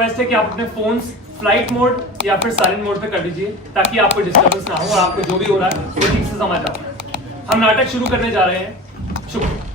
Request है कि आप अपने फोन्स फ्लाइट मोड या फिर साइलेंट मोड पे कर दीजिए ताकि आपको डिस्टर्बेंस ना हो और आपको जो भी हो रहा है वो ठीक से समझ आओ। हम नाटक शुरू करने जा रहे हैं। शुक्रिया।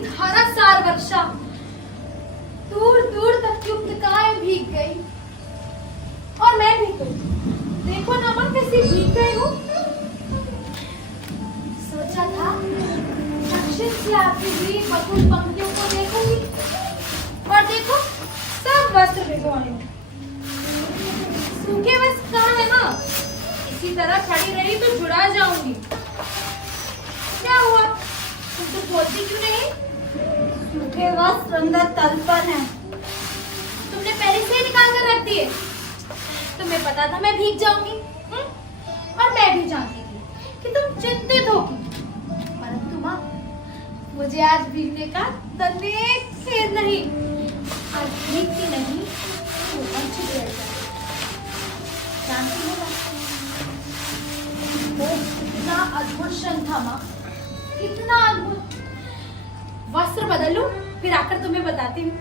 धारासार वर्षा दूर दूर तक की उपत्यकाएं भीग गई और मैं भी गई। देखो ना मां कैसी भीग फूल पंखियों को देखूंगी और देखो सब वस्त्र भिगोने में। सूखे वस्त्र कहाँ है माँ? इसी तरह खड़ी रही तो जुड़ा जाऊंगी। क्या हुआ, तुम तो बोलती क्यों नहीं? सूखे वस्त्र अंदर तलपन है। तुमने पहले से ही निकाल कर रख दिए। तुम्हें पता था मैं भीग जाऊंगी, और मैं भी जानती थी कि तुम चिंतित होगी, परंतु माँ मुझे आज भीगने का तनिक खेद नहीं। आज भीगती नहीं तो अच्छी देर जानती हो वो कितना अद्भुत क्षण था माँ, कितना अद्भुत। वस्त्र बदल लूं फिर आकर तुम्हें बताती हूँ।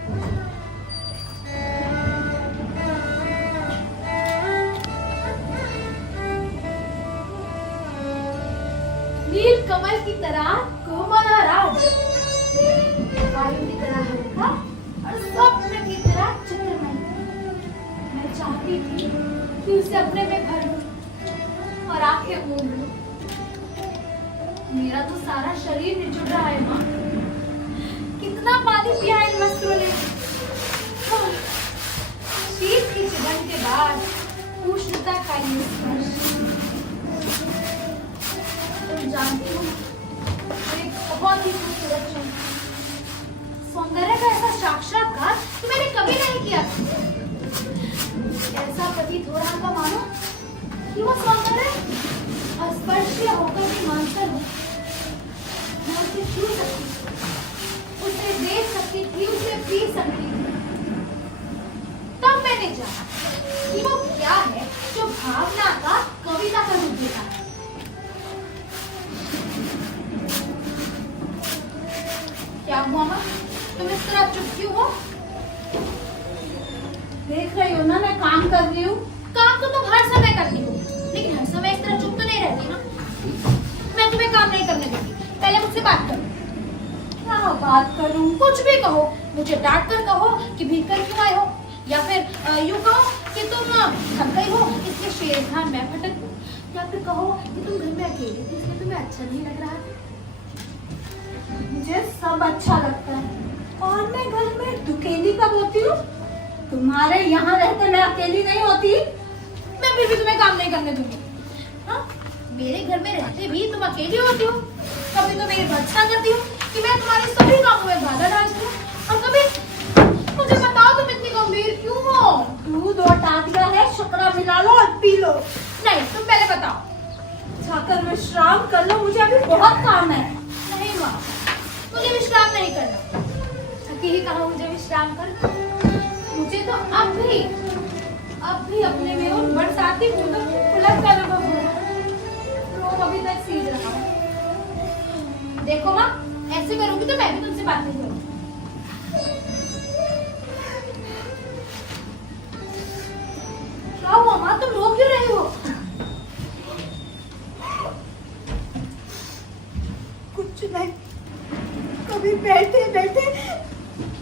नील कमल की तरह कोमल और राज, वायु की तरह हल्का और स्वप्न की तरह चित्रमय। मैं चाहती थी कि उसे अपने में भर लूं और आंखें मूंद लूं। मेरा तो सारा शरीर निचुड़ रहा है माँ। कितना पानी पिया है इन वस्त्रों ने। शीत की चुभन के बाद उष्णता का ये स्पर्श। तुम जानती हो एक बहुत ही खूबसूरत क्षण, सौंदर्य का ऐसा साक्षात्कार तो मैंने कभी नहीं किया। ऐसा प्रतीत हो रहा था मानो कि वो सौंदर्य स्पर्शीय होकर भी मानसर हो। मैं उसे छू सकती, उसे देख सकती थी, उसे पी सकती थी। तब मैंने जाना कि वो क्या है जो भावना का कविता का रूप देता है। क्या हुआ माँ, तुम इस तरह चुप क्यों हो? देख रही हो ना मैं काम कर रही हूँ। काम तो तुम हर समय करती हो, लेकिन हर समय इस तरह चुप तो नहीं रहती ना। मैं तुम्हें काम नहीं करने दूंगी, पहले मुझसे बात करो। क्या बात करूँ? कुछ भी कहो, मुझे डांट कर कहो कि भीग कर क्यों आए हो, या फिर यूँ कहो कि तुम थक गई हो इसलिए शेर खान मैं भटक हूँ, या फिर कहो कि तुम घर में अकेले थी इसलिए तुम्हें अच्छा नहीं लग रहा है। मुझे सब अच्छा लगता है और मैं घर में दुकेली कब होती हूँ? तुम्हारे यहाँ रहते मैं अकेली नहीं होती। मैं फिर भी तुम्हें काम नहीं करने दूंगी। हाँ, मेरे घर में रहते भी तुम अकेली होती हो। कभी तो मेरी भर्त्सना करती हो कि मैं तुम्हारे सभी कामों में बाधा डालती हूँ, और कभी मुझे बताओ तुम इतनी गंभीर क्यों हो? दूध और टाटिया है, शकरा मिला लो और पी लो। नहीं, तुम पहले बताओ। जाकर विश्राम कर लो, मुझे अभी बहुत काम है। नहीं माँ, मुझे विश्राम नहीं करना। थकी ही कहा मुझे विश्राम कर। मुझे तो अब भी अपने में उन बरसाती बूंदों की खुलक का अनुभव हो रहा है। रोम अभी तक सीज रहा है। देखो माँ, ऐसे करूंगी तो मैं भी तुमसे बात नहीं करूंगी। क्या हुआ माँ, तुम रो क्यों रही हो? कुछ नहीं, कभी बैठे बैठे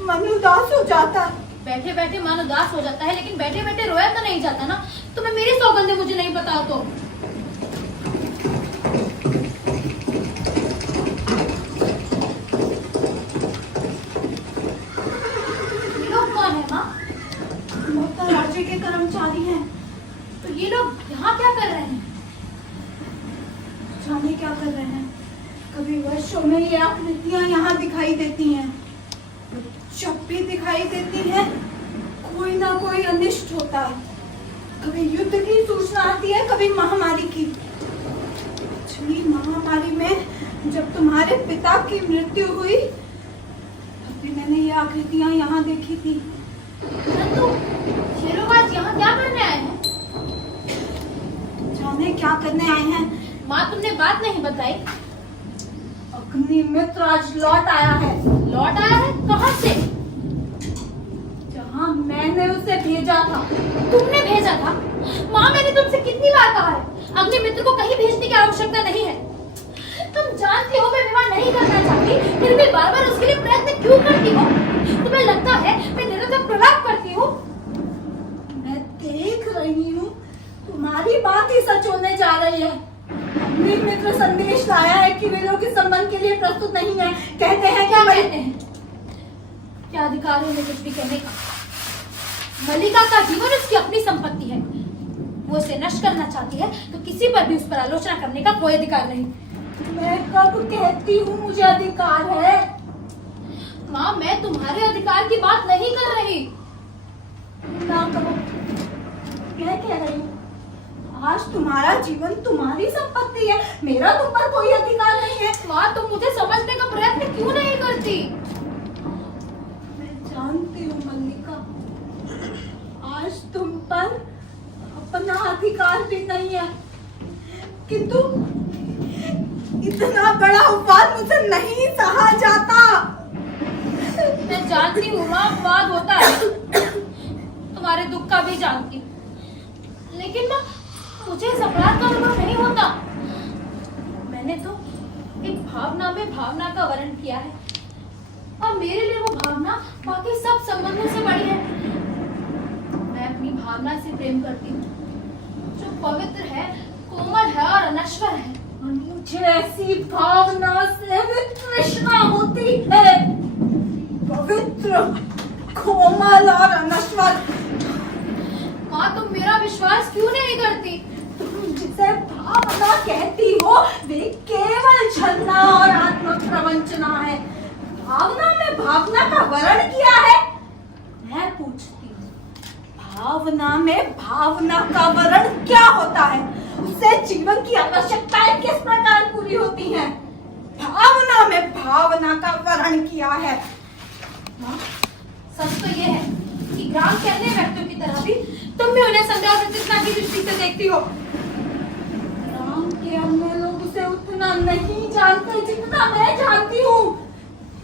मन उदास हो जाता है। बैठे बैठे मन उदास हो जाता है, लेकिन बैठे बैठे रोया तो नहीं जाता ना। तुम्हें मेरी सौगंध मुझे नहीं पता तो। ये लोग कौन है माँ? मोहता राज्य के कर्मचारी हैं। तो ये लोग यहाँ क्या कर रहे हैं? जाने क्या कर रहे हैं। कभी वर्षों में ये आकृतियां यहाँ दिखाई देती हैं, जब भी दिखाई देती है कोई ना कोई अनिष्ट होता है। कभी युद्ध की सूचना आती है, कभी महामारी की। पिछली महामारी में जब तुम्हारे पिता की मृत्यु हुई तब भी मैंने ये आकृतियां यहाँ देखी थी। परंतु ये लोग आज यहाँ क्या करने आए हैं? जाने क्या करने आए हैं। माँ, तुमने बात नहीं बताई। अग्निमित्र आज लौट आया है। लौट आया है? कहाँ से? जहाँ मैंने उसे भेजा था। तुमने भेजा था? माँ, मैंने तुमसे कितनी बार कहा है अग्निमित्र को कहीं भेजने की आवश्यकता नहीं है। तुम जानती हो मैं विवाह नहीं करना चाहती, फिर भी बार बार उसके लिए प्रयत्न क्यों करती हो? तुम्हें लगता है मैं निरंतर प्रलाप करती हूँ? मैं देख रही हूँ तुम्हारी बात ही सच होने जा रही है। वीर मित्र संदेश लाया है कि वे लोग इस संबंध के लिए प्रस्तुत नहीं है। कहते हैं क्या कि कहते हैं? क्या अधिकार है उन्हें कुछ भी कहने का? मल्लिका का जीवन उसकी अपनी संपत्ति है। वो इसे नष्ट करना चाहती है तो किसी पर भी उस पर आलोचना करने का कोई अधिकार नहीं। मैं कब कहती हूँ मुझे अधिकार है? माँ, मैं तुम्हारे अधिकार की बात नहीं कर रही। ना कहो, मैं कह रही हूँ आज तुम्हारा जीवन तुम्हारी संपत्ति है, मेरा तुम पर कोई अधिकार नहीं है। माँ, तुम मुझे समझने का प्रयत्न क्यों नहीं करती? मैं जानती हूँ मल्लिका, आज तुम पर अपना अधिकार भी नहीं है, किंतु इतना बड़ा अपवाद मुझसे नहीं सहा जाता। मैं जानती हूँ माँ, अपवाद होता है, तुम्हारे दुख का भी जानती हूँ, लेकिन माँ मुझे इस अपराध का अनुभव नहीं होता। मैंने तो एक भावना में भावना का वर्णन किया है और मेरे लिए वो भावना बाकी सब संबंधों से बड़ी है। मैं अपनी भावना से प्रेम करती हूँ जो पवित्र है, कोमल है और अनश्वर है। मुझे ऐसी भावना से भी तृष्णा होती है, पवित्र, कोमल और अनश्वर। माँ, तुम मेरा विश्वास क्यों नहीं करती? तुम जिसे भावना कहती हो वे केवल छलना और आत्म प्रवंचना है। भावना में भावना का वर्णन किया है। मैं पूछती हूँ, भावना में भावना का वर्णन क्या होता है? उससे जीवन की आवश्यकताएं किस प्रकार पूरी होती हैं? भावना में भावना का वर्णन किया है। माँ, सच तो ये है कि ग्राम के अन्य व्यक्तियों की तरह भी तुम भी उन्हें संदेह और विचिंतना की दृष्टि से देखती हो। ग्राम के अन्य लोग उसे उतना नहीं जानते जितना मैं जानती हूँ।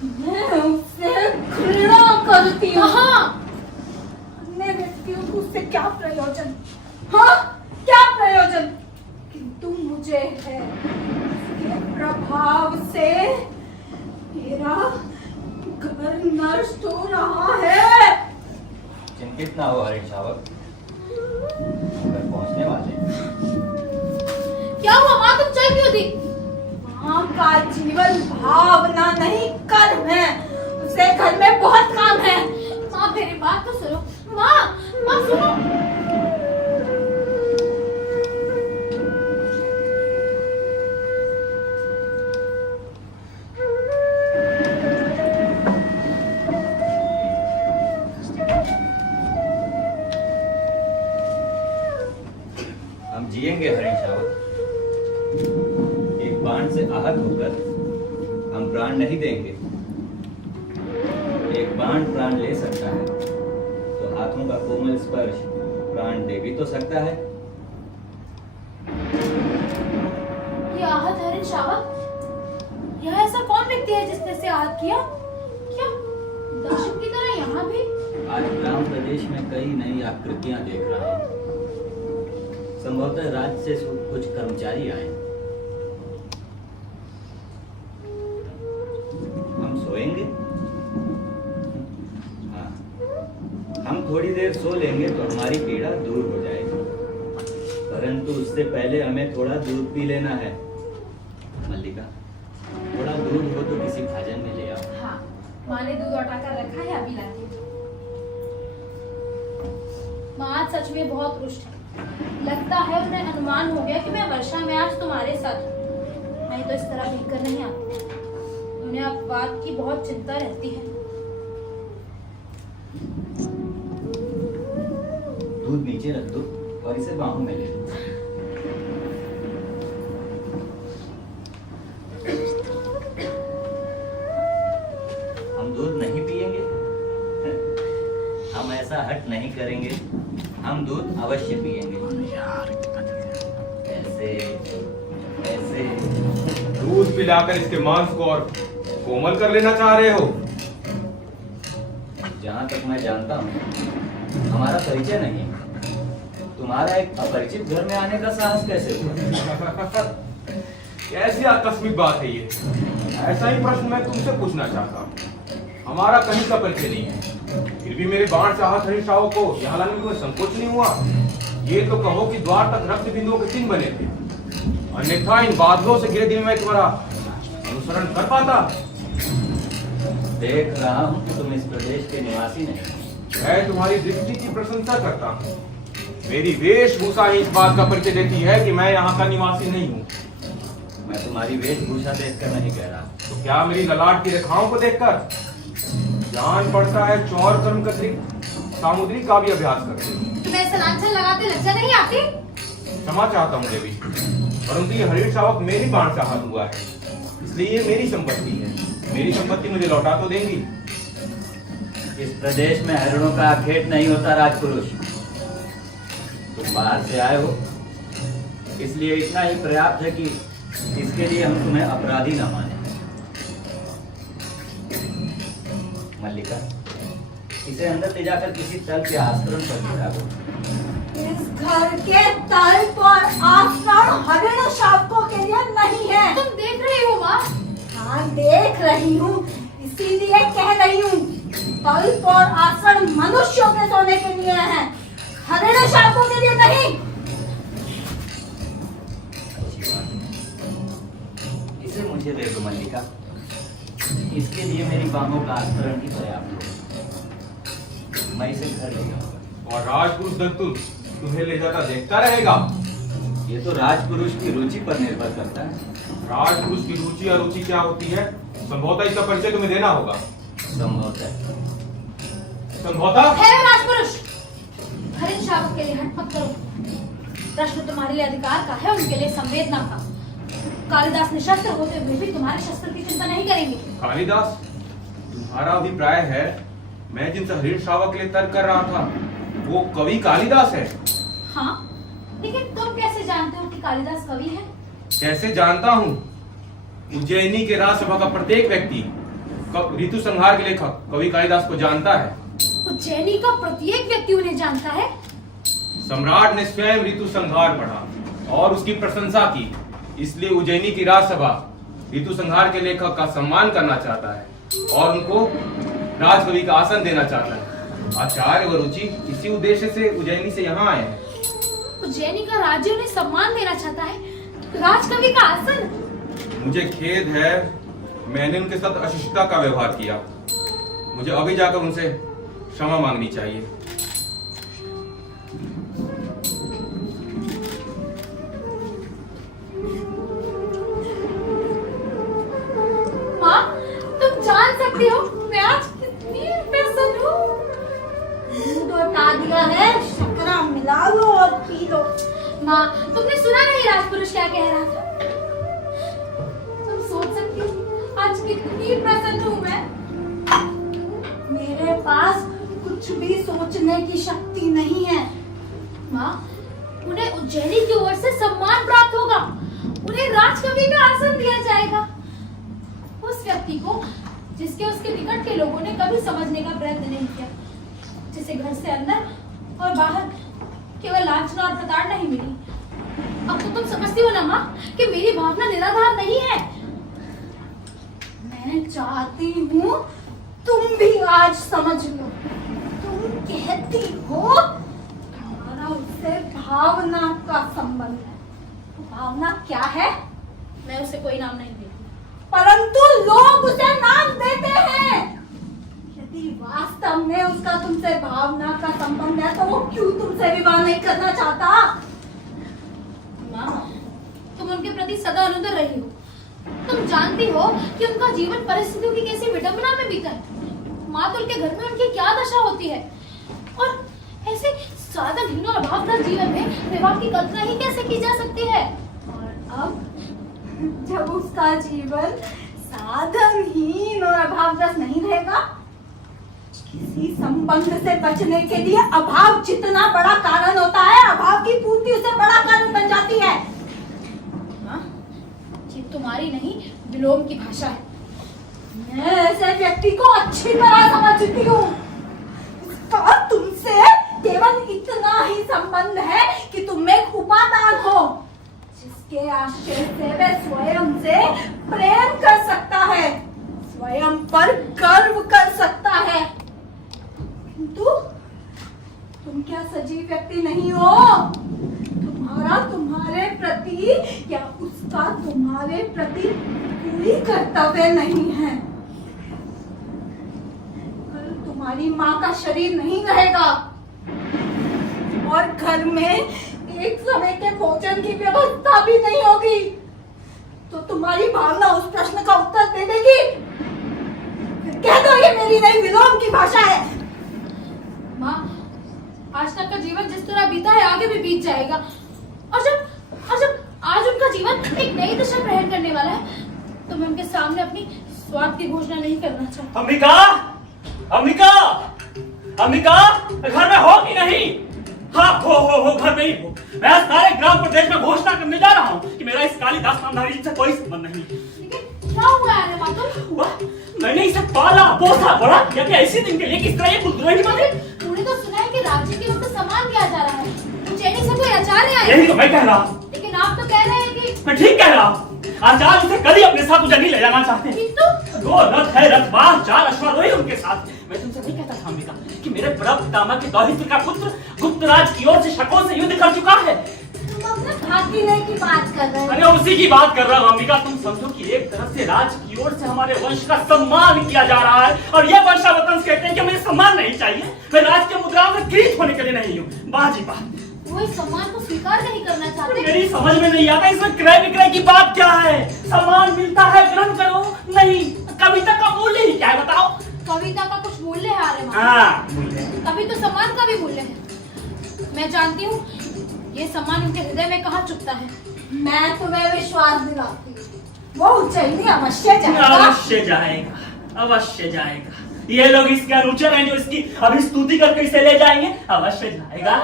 मैं उससे घृणा करती हूँ। अन्य व्यक्तियों को उससे क्या प्रयोजन? हाँ, क्या प्रयोजन? किंतु मुझे है, उसके प्रभाव से मेरा घर नष्ट हो रहा है। चिंतित ना हो हरीश शावक, घर पहुंचने वाले। क्या हुआ माँ, तुम चल क्यों दी? माँ का जीवन भावना नहीं कर्म है, उसे घर में बहुत काम है। माँ, मेरी बात तो सुनो। माँ, माँ सुनो। हम जिएंगे हरीश शावक, एक बाण से आहत होकर हम प्राण नहीं देंगे। एक बाण प्राण ले सकता है तो हाथों का कोमल स्पर्श प्राण दे भी तो सकता है। ये आहत हरीश शावक, यह ऐसा कौन व्यक्ति है जिसने इसे आहत किया? क्या दक्षिण की तरह यहाँ भी? आज ग्राम प्रदेश में कई नई आकृतियां देख रहा हूँ। संभवतः राज्य से कुछ कर्मचारी आए। हम सोएंगे? हाँ, हम थोड़ी देर सो लेंगे तो हमारी पीड़ा दूर हो जाएगी, परंतु उससे पहले हमें थोड़ा दूध पी लेना है। मल्लिका, थोड़ा दूध हो तो किसी भाजन में ले आओ। हाँ, माँ ने दूध उठाकर रखा है, अभी लाती हूँ। माँ आज सच में बहुत रुष्ट है। लगता है उन्हें अनुमान हो गया कि मैं वर्षा में आज तुम्हारे साथ हूँ। मैं तो इस तरह भीग कर नहीं आती। उन्हें अपवाद की बहुत चिंता रहती है। दूध नीचे रख दो और इसे बाहों में ले लो। हम दूध नहीं पिएंगे, हम ऐसा हट नहीं करेंगे, हम दूध अवश्य पिएंगे। ऐसे ऐसे दूध पिलाकर इसके मांस को और कोमल कर लेना चाह रहे हो? जहां तक मैं जानता हूँ हमारा परिचय नहीं है। तुम्हारा एक अपरिचित घर में आने का साहस कैसे हुआ? कैसी आकस्मिक बात है ये? ऐसा ही प्रश्न मैं तुमसे पूछना चाहता हूँ। हमारा कहीं का परिचय नहीं है, फिर भी मेरे बाण चाहत हरीश राव को यहाँ लाने में कोई संकोच नहीं हुआ। ये तो कहो कि द्वार तक रक्त बिंदुओं के चिन्ह बने थे। अन्यथा इन बादलों से घिरे दिन में तुम्हारा अनुसरण कर पाता। देख रहा हूँ कि तुम इस प्रदेश के निवासी नहीं। मैं तुम्हारी दृष्टि की प्रशंसा करता हूँ। मेरी वेशभूषा ही इस बात का परिचय देती है कि मैं यहाँ का निवासी नहीं हूँ। मैं तुम्हारी वेशभूषा देखकर नहीं कह रहा। तो क्या मेरी ललाट की रेखाओं को देखकर जान पड़ता है चौर कर्म कतरिक सामुद्रिक का भी अभ्यास करते हो? तुम्हें ऐसा लांछन लगाते लज्जा नहीं आती? क्षमा चाहता हूँ देवी, परंतु ये हरिण शावक मेरी बाण चाहत हुआ है, इसलिए ये मेरी संपत्ति है। मेरी संपत्ति मुझे लौटा तो देंगी। इस प्रदेश में हरिणों का आखेट नहीं होता राजपुरुष। तुम बाहर से आए हो, इसलिए इतना ही पर्याप्त है कि इसके लिए हम तुम्हें अपराधी न माने। मल्लिका, इसे अंदर ले जाकर किसी तल के आश्रम पर गिरा दो। इस घर के तल पर आश्रम हरिण शावकों के लिए नहीं है। तुम देख रही हो माँ? हाँ, देख रही हूँ, इसीलिए कह रही हूँ। तल पर आश्रम मनुष्यों के सोने के लिए है, हरिण शावकों के लिए नहीं। इसे मुझे दे दो मल्लिका, इसके लिए मेरी बाहों का आस्तरण ही पर्याप्त हो। मैं इसे घर ले जाऊंगा। और राजपुरुष दत्तुल तुम्हें ले जाता देखता रहेगा? ये तो राजपुरुष की रुचि पर निर्भर करता है। राजपुरुष की रुचि और रुचि क्या होती है, संभवतः इसका परिचय तुम्हें देना होगा। संभवतः है राजपुरुष, हरिण शावक के लिए हट मत करो। प्रश्न तुम्हारे लिए अधिकार का है, उनके लिए संवेदना का। कालिदास निशस्त्र होते हुए भी तुम्हारे शस्त्र की चिंता नहीं करेंगे। कालिदास, तुम्हारा अभिप्राय है मैं जिन हरिण शावक के लिए तर्क कर रहा था वो कवि कालिदास है? हाँ, लेकिन तुम कैसे जानते हो कि कालिदास कवि है? कैसे जानता हूँ? उज्जैनी के राजसभा का प्रत्येक व्यक्ति ऋतु संहार के लेखक कवि कालिदास को जानता है। उज्जैनी का प्रत्येक व्यक्ति उन्हें जानता है? सम्राट ने स्वयं ऋतु संहार पढ़ा और उसकी प्रशंसा की, इसलिए उज्जैनी की राजसभा ऋतु संहार के लेखक का सम्मान करना चाहता है और उनको राजकवि का आसन देना चाहता है। आचार्य व रुचि इसी उद्देश्य से उज्जैनी से यहाँ आए हैं। उज्जैनी का राज्य उन्हें सम्मान देना चाहता है, राजकवि का आसन? मुझे खेद है, मैंने उनके साथ अशिष्टता का व्यवहार किया। मुझे अभी जाकर उनसे क्षमा मांगनी चाहिए। माँ, तुम जान सकती हो मैं आज कितनी प्रसन्न हूँ। दूध हटा दिया है, शक्करा मिला लो और पी लो। माँ, तुमने सुना नहीं राजपुरुष क्या कह रहा था? तुम सोच सकती हो आज कितनी प्रसन्न हूँ मैं। मेरे पास कुछ भी सोचने की शक्ति नहीं है। माँ, उन्हें उज्जैनी की ओर से सम्मान प्राप्त होगा, उन्हें राजकवि का आसन दिया जाएगा। उस व्यक्ति को जिसके उसके निकट के लोगों ने कभी समझने का प्रयत्न नहीं किया, जिसे घर से अंदर और बाहर केवल लांछना और प्रताड़ना नहीं मिली। अब तो तुम समझती हो ना माँ कि मेरी भावना निराधार नहीं है। मैं चाहती हूँ तुम भी आज समझ लो। तुम कहती हो हमारा उससे भावना का संबंध है। तो भावना क्या है? मैं उसे कोई नाम नहीं देती, परंतु लोग उसे नाम देते हैं। यदि वास्तव में उसका तुमसे भावना का संबंध है तो वो क्यों तुमसे विवाह नहीं करना चाहता? माँ, तुम उनके प्रति सदा अनुग्रह रही हो। तुम जानती हो कि उनका जीवन परिस्थितियों की कैसी विडंबना में बीता है। मातुल के घर में उनकी क्या दशा होती है, और ऐसे साधनहीन और अभावग्रस्त जीवन में विवाह की कल्पना ही कैसे की जा सकती है। और अब जब उसका जीवन साधनहीन और अभावग्रस्त नहीं रहेगा, किसी संबंध से बचने के लिए अभाव जितना बड़ा कारण होता है, अभाव की पूर्ति उससे बड़ा कारण बन जाती है। हाँ, ये तुम्हारी नहीं विलोम की भाषा है। मैं ऐसे व्यक्ति को अच्छी तरह समझती हूँ। उसका तुमसे केवल इतना ही संबंध है कि तुम एक उपादान हो, जिसके आश्रय से वह स्वयं से प्रेम कर सकता है, स्वयं पर गर्व कर सकता है। किंतु तुम क्या सजीव व्यक्ति नहीं हो? तुम्हारा तुम्हारे प्रति या उस उसका तुम्हारे प्रति कोई कर्तव्य नहीं है। कल तुम्हारी माँ का शरीर नहीं रहेगा और घर में एक समय के भोजन की व्यवस्था भी नहीं होगी, तो तुम्हारी भावना उस प्रश्न का उत्तर दे देगी। कह दो ये मेरी नई विलोम की भाषा है। माँ, आज तक का जीवन जिस तरह बीता है आगे भी बीत जाएगा, और जब आज उनका जीवन एक नई दिशा ग्रहण करने वाला है, तो मैं उनके सामने अपनी स्वार्थ की घोषणा नहीं करना चाहती। अंबिका, अंबिका, अंबिका, घर में हो कि नहीं? हाँ, हो घर में ही हो। मैं सारे ग्राम प्रदेश में घोषणा करने जा रहा हूँ कि मेरा इस कालिदास नामधारी से कोई संबंध नहीं। लेकिन क्या हुआ है मातुल? मैंने इसे पाला पोसा बड़ा किया कि ऐसे दिन के लिए किस तरह ये बुलबुलें बने। तूने तो सुना है कि राज्य के लोग सम्मान किया जा रहा है, उज्जैनी से कोई आचार्य आए। यही तो मैं कह रहा हूँ। लेकिन आप तो कह रहे हैं कि मैं ठीक कह रहा हूँ। आचार्य उसे कभी अपने साथ उज्जैनी ले जाना चाहते हैं। किंतु दो रथ है, रथवान 4 अश्वारोही उनके साथ। मैं तुमसे नहीं कहता था अंबिका कि मेरे बड़ा पितामह के दौहित्र का पुत्र गुप्तराज की ओर से शकों से युद्ध कर चुका है। तुम अपने भागीने की बात कर रहे अरे उसी की बात कर रहा हूँ अंबिका। तुम समझो कि एक तरफ से राज की ओर से हमारे वंश का सम्मान किया जा रहा है, और ये वंशावतंस कहते हैं कि मुझे सम्मान नहीं चाहिए। मैं राज के मुद्राओं से ग्रीत होने के लिए नहीं हूँ। बाजी बात वो इस सम्मान को स्वीकार नहीं करना चाहते। मेरी समझ में नहीं आता इसमें क्रय विक्रय की बात क्या है। सम्मान मिलता है, ग्रहण करो। नहीं, कविता का मूल्य ही क्या है बताओ? कविता का कुछ मूल्य है आर्यमान। हाँ, मूल्य है। तभी तो सम्मान का भी मूल्य है। मैं जानती हूँ ये सम्मान उनके हृदय में कहाँ चुपता है। मैं तुम्हें विश्वास दिलाती हूँ, वो उज्जैनी अवश्य जाएगा। अवश्य जाएगा, अवश्य जाएगा। ये लोग इसके अनुचर हैं जो इसकी अभी स्तुति करके इसे ले जाएंगे। अवश्य जाएगा।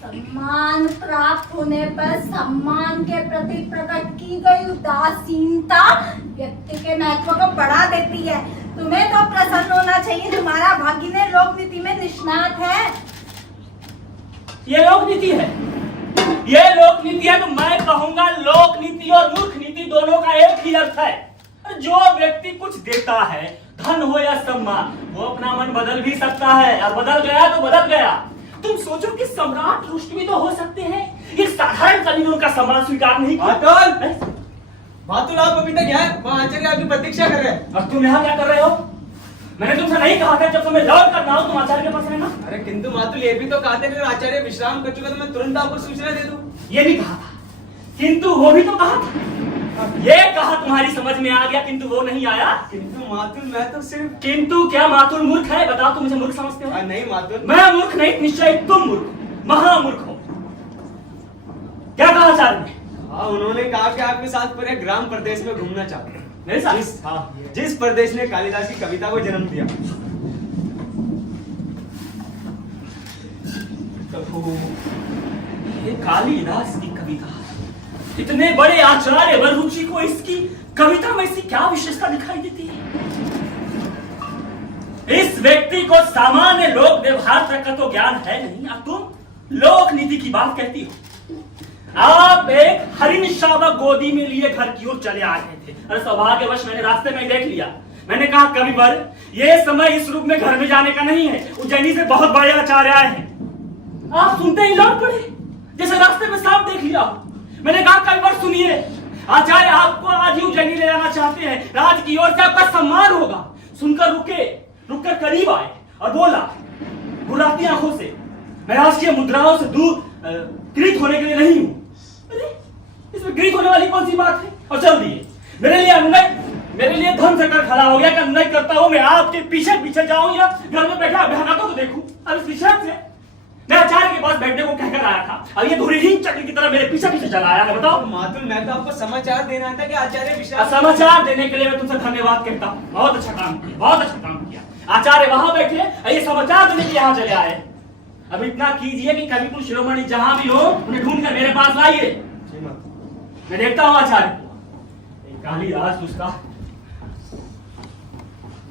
सम्मान प्राप्त होने पर सम्मान के प्रति प्रकट की गई उदासीनता व्यक्ति के महत्व को बढ़ा देती है। तुम्हें तो प्रसन्न होना चाहिए, तुम्हारा भागिने लोक नीति में निष्णात है। ये लोक नीति है, ये लोक नीति है, तो मैं कहूंगा लोक नीति और मूर्ख नीति दोनों का एक ही अर्थ है। जो व्यक्ति कुछ देता है, धन हो या सम्मान, वो अपना मन बदल भी सकता है, और बदल गया तो बदल गया। तुम सोचो कि सम्राट रुष्ट भी तो हो सकते हैं। एक साधारण कवि ने उनका सम्मान स्वीकार नहीं किया। मातुल आप अभी तक यहाँ वहाँ आचार्य आपकी प्रतीक्षा कर रहे हैं। और तुम यहाँ क्या कर रहे हो? मैंने तुमसे नहीं कहा था जब तुम्हें लौट करना हो तुम आचार्य के पास रहना? अरे किंतु मातुल ये भी तो कहा था कि अगर आचार्य विश्राम कर चुका तो मैं तुरंत आपको सूचना दे दूं। ये भी कहा था, किंतु वो भी तो कहा था। ये कहा तुम्हारी समझ में आ गया, किंतु वो नहीं आया। किंतु मातुल मैं तो सिर्फ किंतु क्या मातुल मूर्ख है? बताओ, तुम मुझे मूर्ख समझते हो? नहीं मातुल, मैं मूर्ख नहीं, निश्चय तुम मूर्ख, महामूर्ख हो। क्या कहा आचार्य ने? हाँ उन्होंने कहा कि आपके साथ पूरे ग्राम प्रदेश में घूमना चाहते हैं। मेरे साथ? जिस प्रदेश ने कालिदास की कविता को जन्म दिया। ये कालिदास की कविता, इतने बड़े आचार्य वरुचि को इसकी कविता में ऐसी क्या विशेषता दिखाई देती है? इस व्यक्ति को सामान्य लोक व्यवहार तक का तो ज्ञान है नहीं, और तुम लोक नीति की बात कहती हो। आप एक हरिण शावक गोदी में लिए घर की ओर चले आ रहे थे, और सौभाग्यवश मैंने रास्ते में देख लिया। मैंने कहा कविवर, ये समय इस रूप में घर में जाने का नहीं है, उज्जैनी से बहुत बड़े आचार्य आए हैं। आप सुनते ही लौट पड़े, जैसे रास्ते में सांप देख लिया। मैंने कहा कविवर सुनिए, आचार्य आपको आज ही उज्जैनी ले जाना चाहते हैं, राज की ओर से आपका सम्मान होगा। सुनकर रुककर करीब आए और बोला बुलाती आंखों से, मैं राष्ट्रीय मुद्राओं से दूर ग्रीत होने के लिए नहीं हूं। अरे इसमें ग्रीत होने वाली कौन सी बात है? और चल दिए। मेरे लिए धन से कर खड़ा हो गया कि अन्याय करता हूं मैं आपके पीछे पीछे जाऊं या घर में बैठा भयानकों को देखूं। अब इस विषय से मैं आचार्य के पास बैठने को कहकर आया था, और ये धुरीहीन चक्र की तरह मेरे पीछे पीछे चला आया है। बताओ मातुल मैं तो आपको समाचार देना था कि आचार्य विश्राम। समाचार देने के लिए मैं तुमसे धन्यवाद कहता हूँ। बहुत अच्छा काम किया, बहुत अच्छा काम किया। आचार्य वहां बैठे, ये समाचार देने के यहाँ चले आए। अब इतना कीजिए कि कविकुल शिरोमणि जहां भी हो उन्हें ढूंढ कर मेरे पास लाइए। मैं देखता हूँ आचार्य को। कालिदास उसका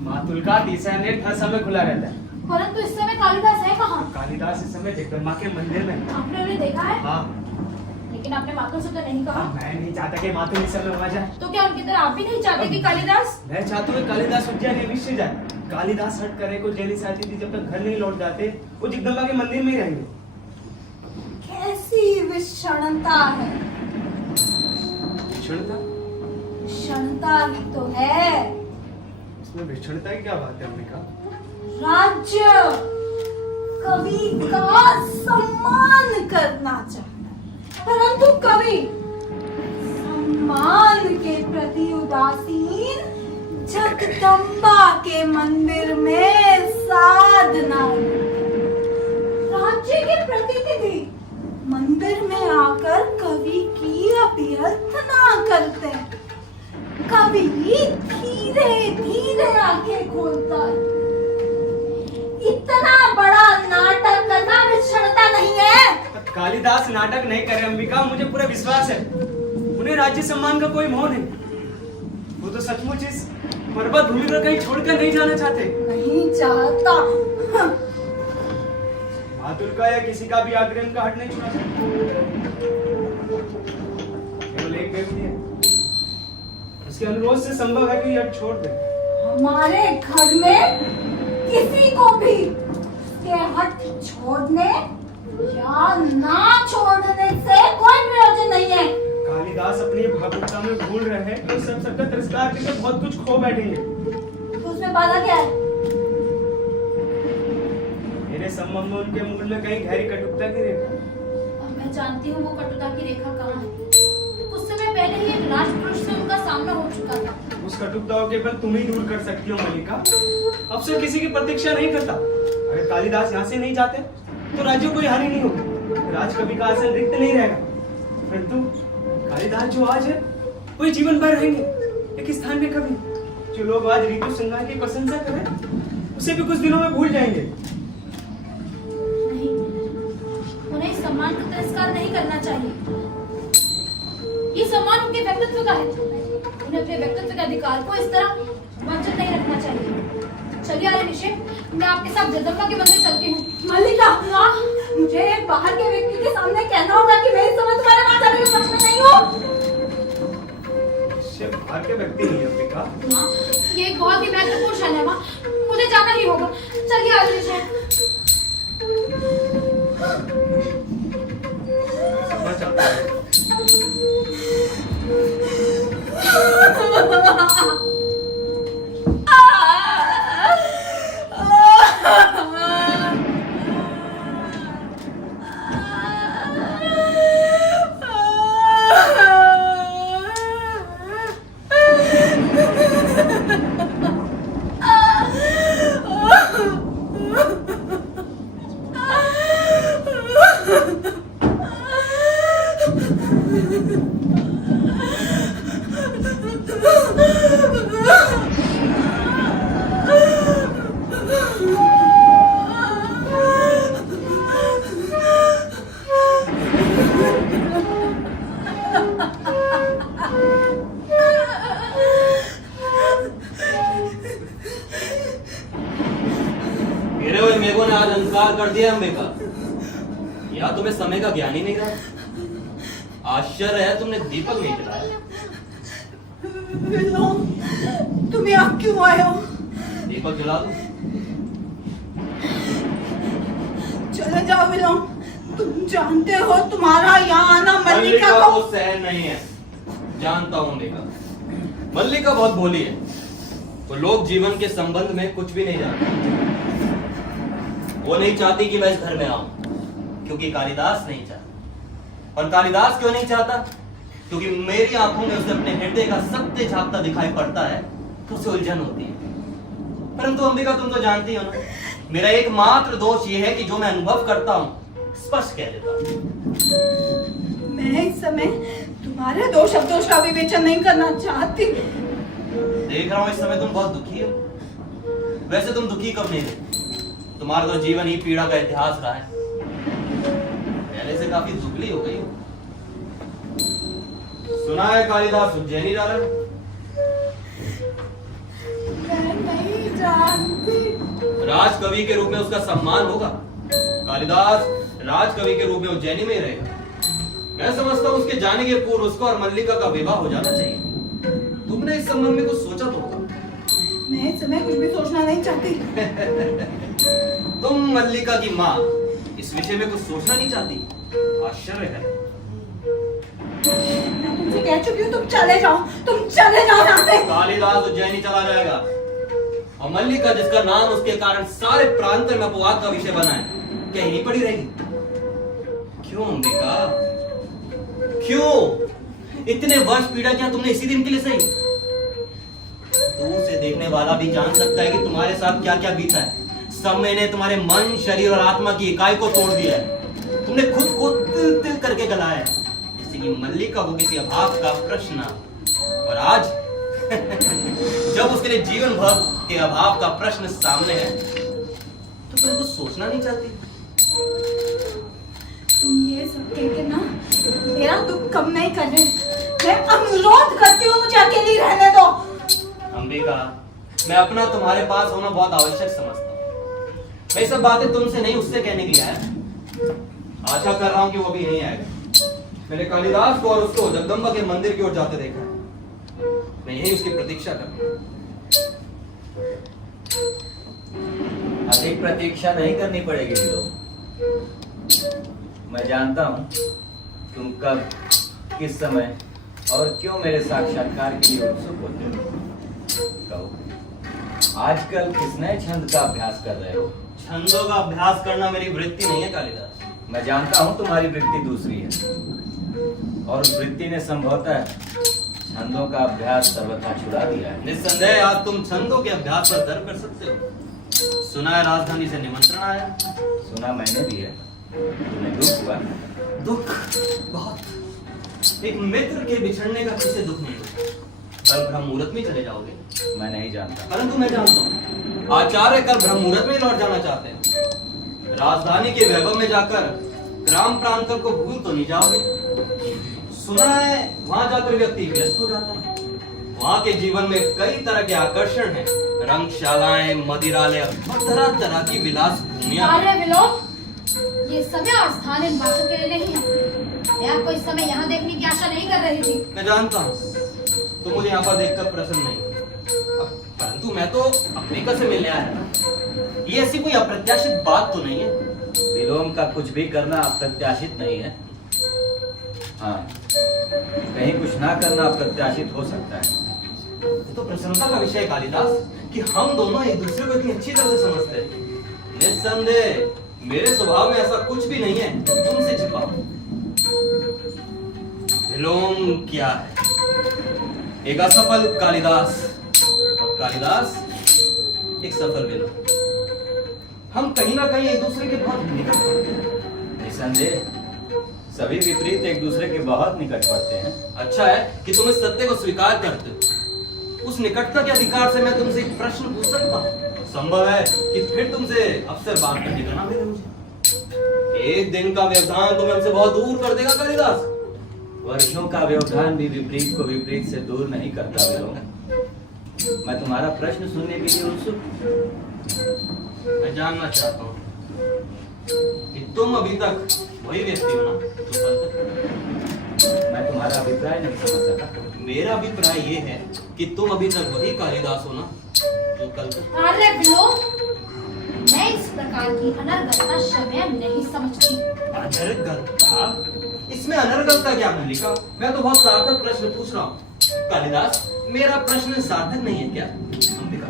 मातुल का तीसरा नेट हर समय खुला रहता है। परंतु इस समय कालिदास है कहाँ? कालिदास इस समय जगदम्बा के मंदिर में। आपने उन्हें देखा है? हाँ लेकिन आपने मातुल से तो नहीं कहा। मैं नहीं चाहता कि मातुल इस समय वहां जाए। तो क्या उनकी तरह आप भी नहीं चाहते कि कालिदास? मैं चाहता हूँ कि कालिदास उज्जैन अवश्य जाए। कालिदास हट करे को उज्जैनी से आती थी, जब तक घर नहीं लौट जाते वो जगदम्बा के मंदिर में ही रहेंगे। कैसी विषणता है। विषणता? क्षमता ही तो है। इसमें विषणता की क्या बात है अंबिका? राज्य कवि का सम्मान करना चाहता है, परंतु कवि सम्मान के प्रति उदासीन जगदम्बा के मंदिर में साधना। राज्य के प्रतिनिधि मंदिर में आकर कवि की अभ्यर्थना करते हैं। कवि धीरे धीरे आंखें खोलता है। इतना बड़ा नाटक करना विषणता नहीं है। कालिदास नाटक नहीं करे अंबिका, मुझे पूरा विश्वास है। उन्हें राज्य सम्मान का कोई मोह नहीं। वो तो सचमुच इस पर्वत भूमि को कहीं छोड़कर नहीं जाना चाहते। नहीं चाहता। मातुल का या किसी का भी आग्रह उनका हट नहीं छुड़ा सकता। केवल एक व्यक्ति है, उसके अनुरोध से संभव है कि यह छोड़ दे। हमारे घर में किसी को भी उसके हट छोड़ने या ना छोड़ने से कोई प्रयोजन नहीं है। कालिदास अपनी भावुकता में भूल रहे हैं तो सब सबका तिरस्कार करके बहुत कुछ खो बैठेंगे। तो उसमें बाधा क्या है? मेरे संबंध में उनके मूल में कहीं गहरी कटुता की रेखा। अब मैं जानती हूँ वो कटुता की रेखा कहाँ है। कुछ समय पहले ही एक राजपुरुष से उनका सामना हो चुका था। उस कटुता को केवल तुम ही दूर कर सकती हो मल्लिका। अब से किसी की प्रतीक्षा नहीं करता। अगर कालिदास यहाँ से नहीं जाते तो राज्य कोई हानि नहीं होगी। राजकवि का आसन रिक्त नहीं रहेगा। परंतु कालिदास जो आज है वही जीवन भर रहेंगे एक स्थान में। कभी जो लोग आज ऋतु संहार की प्रशंसा करें उसे भी कुछ दिनों में भूल जाएंगे। नहीं, उन्हें इस सम्मान का तिरस्कार नहीं करना चाहिए। ये सम्मान उनके व्यक्तित्व का है। उन्हें अपने व्यक्तित्व के अधिकार को इस तरह वंचित नहीं रखना चाहिए। चलिए आर्य ऋषि, मैं आपके साथ जगदम्बा के मंदिर चलती हूँ। मल्लिका, मुझे एक बाहर के व्यक्ति के सामने कहना होगा कि मेरी समझ तुम्हारे पास आने के पक्ष में नहीं हो। सिर्फ बाहर के व्यक्ति नहीं है अंबिका। माँ, ये एक बहुत ही महत्वपूर्ण क्षण है माँ, मुझे जाना ही होगा। चलिए आर्य ऋषि। समझ आता है। कर दिया अंबिका, या तुम्हें समय का ज्ञान ही नहीं रहा। आश्चर्य है तुमने दीपक नहीं जलाया। तुम यहाँ क्यों आए हो? दीपक जला दो। चले जाओ विलोम। तुम जानते हो तुम्हारा यहाँ आना मल्लिका को सहन नहीं है। जानता हूँ अंबिका, मल्लिका बहुत भोली है। वो लोग जीवन के संबंध में कुछ भी नहीं जानते। वो नहीं चाहती कि मैं इस घर में आऊं क्योंकि कालिदास नहीं चाहता। और कालिदास क्यों नहीं चाहता? क्योंकि मेरी आंखों में उसे अपने हृदय का सत्य झांकता दिखाई पड़ता है तो उसे उलझन होती है। परंतु अंबिका, तुम तो जानती हो ना, मेरा एकमात्र दोष ये है कि जो मैं अनुभव करता हूं स्पष्ट कह देता हूं। मैं इस समय तुम्हारे दोष अवदोष का विवेचन नहीं करना चाहती। देख रहा हूं इस समय तुम बहुत दुखी हो। वैसे तुम दुखी कब नहीं थे? तुम्हारा तो जीवन ही पीड़ा का इतिहास रहा है। पहले से काफी दुबली हो गई हो। सुना है कालिदास उज्जैनी जा रहा है। मैं नहीं जानती। राजकवि के रूप में उसका सम्मान होगा। कालिदास राजकवि के रूप में उज्जैनी में ही रहेगा। मैं समझता हूँ उसके जाने के पूर्व उसको और मल्लिका का विवाह हो जाना चाहिए। तुमने इस संबंध में कुछ सोचा तो होगा। मैं इस समय कुछ भी सोचना नहीं चाहती। तुम मल्लिका की माँ इस विषय में कुछ सोचना नहीं चाहती? आश्चर्य है। मैं तुमसे कह चुकी हूँ हूँ तुम चले जाओ यहाँ से। कालिदास उज्जैनी चला जाएगा और मल्लिका, जिसका नाम उसके कारण सारे प्रांत में अपवाद का विषय बना है, क्या यहीं पड़ी रहेगी? क्यों अंबिका, क्यों इतने वर्ष पीड़ा किया तुमने इसी दिन के लिए सही? दूर से देखने वाला भी जान सकता है कि तुम्हारे साथ क्या क्या बीता है। समय ने तुम्हारे मन, शरीर और आत्मा की इकाई को तोड़ दिया है। तुमने खुद को तिल तिल करके गलाया है, जैसे कि मल्लिका को किसी अभाव का प्रश्न। और आज जब उसके लिए जीवन भर के अभाव का प्रश्न सामने है, तो तुम कुछ सोचना नहीं चाहती? तुम ये सब कह के ना मेरा दुख कम नहीं कर रहे। मैं अनुरोध करती हूँ, मुझे अकेली रहने दो। अंबिका, मैं अपना तुम्हारे पास होना बहुत आवश्यक समझता हूँ। मैं सब बातें तुमसे नहीं, उससे कहने के लिए आया। आशा कर रहा हूँ कि वो भी यहीं आएगा। मैंने कालिदास को और उसको जगदम्बा के मंदिर की ओर जाते देखा है। मैं यही उसकी प्रतीक्षा कर रहा हूँ। अधिक प्रतीक्षा नहीं करनी पड़ेगी विलोम। मैं जानता हूँ तुम कब, किस समय और क्यों मेरे साक्षात्कार के लिए उत्सुक होते हो। कहो, आजकल किस नए छंद का अभ्यास कर रहे हो? छंदों का अभ्यास करना मेरी वृत्ति नहीं है कालिदास। मैं जानता हूँ तुम्हारी वृत्ति दूसरी है, और उस वृत्ति ने संभवतः छंदों का अभ्यास सर्वथा छुड़ा दिया है। निस्संदेह आज तुम छंदों के अभ्यास पर गर्व कर सकते हो। सुना है राजधानी से निमंत्रण आया। सुना मैंने भी है। तुम्हें दुख हुआ? दुख बहुत। एक मित्र के बिछड़ने का किसे दुख नहीं होता। कल ब्रह्म मुहूर्त में चले जाओगे? मैं नहीं जानता, परंतु मैं जानता हूँ आचार्य कल ब्रह्म मुहूर्त में लौट जाना चाहते हैं। राजधानी के वैभव में जाकर ग्राम प्रांतों को भूल तो नहीं जाओगे? सुना है वहां जाकर व्यक्ति व्यस्त हो जाता है। वहां के जीवन में कई तरह के आकर्षण हैं, रंगशालाएं, मदिरालय और तरह तरह की विलास भूमियां। अरे विलोम, ये समय और स्थान इन बातों के लिए नहीं है। मैं आपको इस समय यहाँ देखने की आशा नहीं कर रही थी। मैं जानता हूँ तो मुझे यहाँ पर देखकर प्रसन्न नहीं, परंतु मैं तो अफ्रीका से मिलने आया था। ये ऐसी कोई अप्रत्याशित बात तो नहीं है। विलोम का कुछ भी करना अप्रत्याशित नहीं है। हाँ, कहीं कुछ ना करना अप्रत्याशित हो सकता है। ये तो प्रसन्नता का विषय है कालिदास कि हम दोनों एक दूसरे को इतनी अच्छी तरह से समझते हैं। निस्संदेह मेरे स्वभाव में ऐसा कुछ भी नहीं है तुमसे छिपा। विलोम क्या है? एक असफल कालिदास और कालिदास एक सफल विलोम। हम कहीं ना कहीं एक दूसरे के बहुत निकट पड़ते हैं। निसंदेह सभी विपरीत एक दूसरे के बहुत निकट पड़ते हैं। अच्छा है कि तुम इस सत्य को स्वीकार करते हो। उस निकटता के अधिकार से मैं तुमसे एक प्रश्न पूछ सकता हूँ। संभव है कि फिर तुमसे अवसर बात करने का ना मिले मुझे। एक दिन का व्यवधान तुम्हें हमसे बहुत दूर कर देगा कालिदास। वर्षों का व्यवधान भी विपरीत को विपरीत से दूर नहीं करता विलोम। मैं तुम्हारा प्रश्न सुनने के लिए उत्सुक हूं। मैं जानना चाहता हूँ कि तुम अभी तक वही व्यक्ति हो ना जो कल तक? मैं तुम्हारा अभिप्राय नहीं समझ सका। मेरा अभिप्राय ये है कि तुम अभी तक वही कालिदास हो ना जो कल तक? अरे विलोम, मैं इस प्रकार की अनर्गलता स्वयं नहीं समझती। अनर्गलता? इसमें अनर्गलता क्या मल्लिका? मैं तो बहुत सार्थक प्रश्न पूछ रहा हूँ। कालिदास, मेरा प्रश्न सार्थक नहीं है क्या? अंबिका,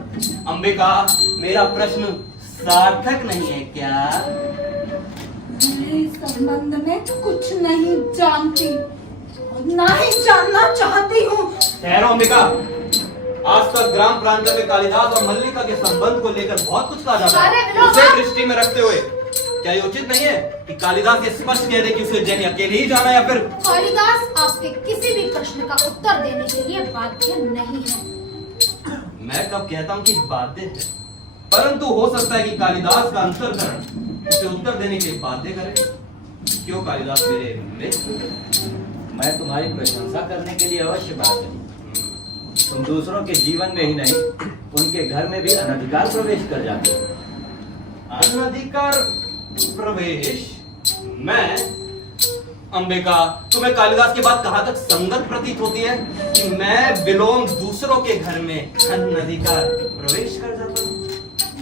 अंबिका, मेरा प्रश्न सार्थक नहीं है क्या? मैं इस संबंध में कुछ नहीं जानती और ना ही जानना चाहती हूँ। ठहरो अंबिका, आज तक ग्राम प्रांत में कालिदास और मल्लिका के संबंध को लेकर बहुत कुछ कहा जाता अरे है। विलोम, उसे दृष्टि में रखते हुए क्या ये उचित नहीं है कि कालिदास ये स्पष्ट कह दे कि उसे उज्जैन अकेले ही जाना या फिर? कालिदास आपके किसी भी प्रश्न का उत्तर देने के लिए बाध्य नहीं है। मैं कब कहता हूँ कि बाध्य है, परंतु हो सकता है कि कालिदास का अंतर्करण उसे उत्तर देने के लिए बाध्य करे। क्यों कालिदास मेरे मित्र? मैं तुम्हारी प्रशंसा करने के लिए अवश्य बात नहीं। तुम दूसरों के जीवन में ही नहीं, उनके घर में भी अनधिकार प्रवेश कर जाते हो। अनधिकार प्रवेश? मैं? अंबिका, तुम्हें कालिदास की बात कहां तक संगत प्रतीत होती है कि मैं विलोम दूसरों के घर में अनधिकार प्रवेश कर जाता हूँ?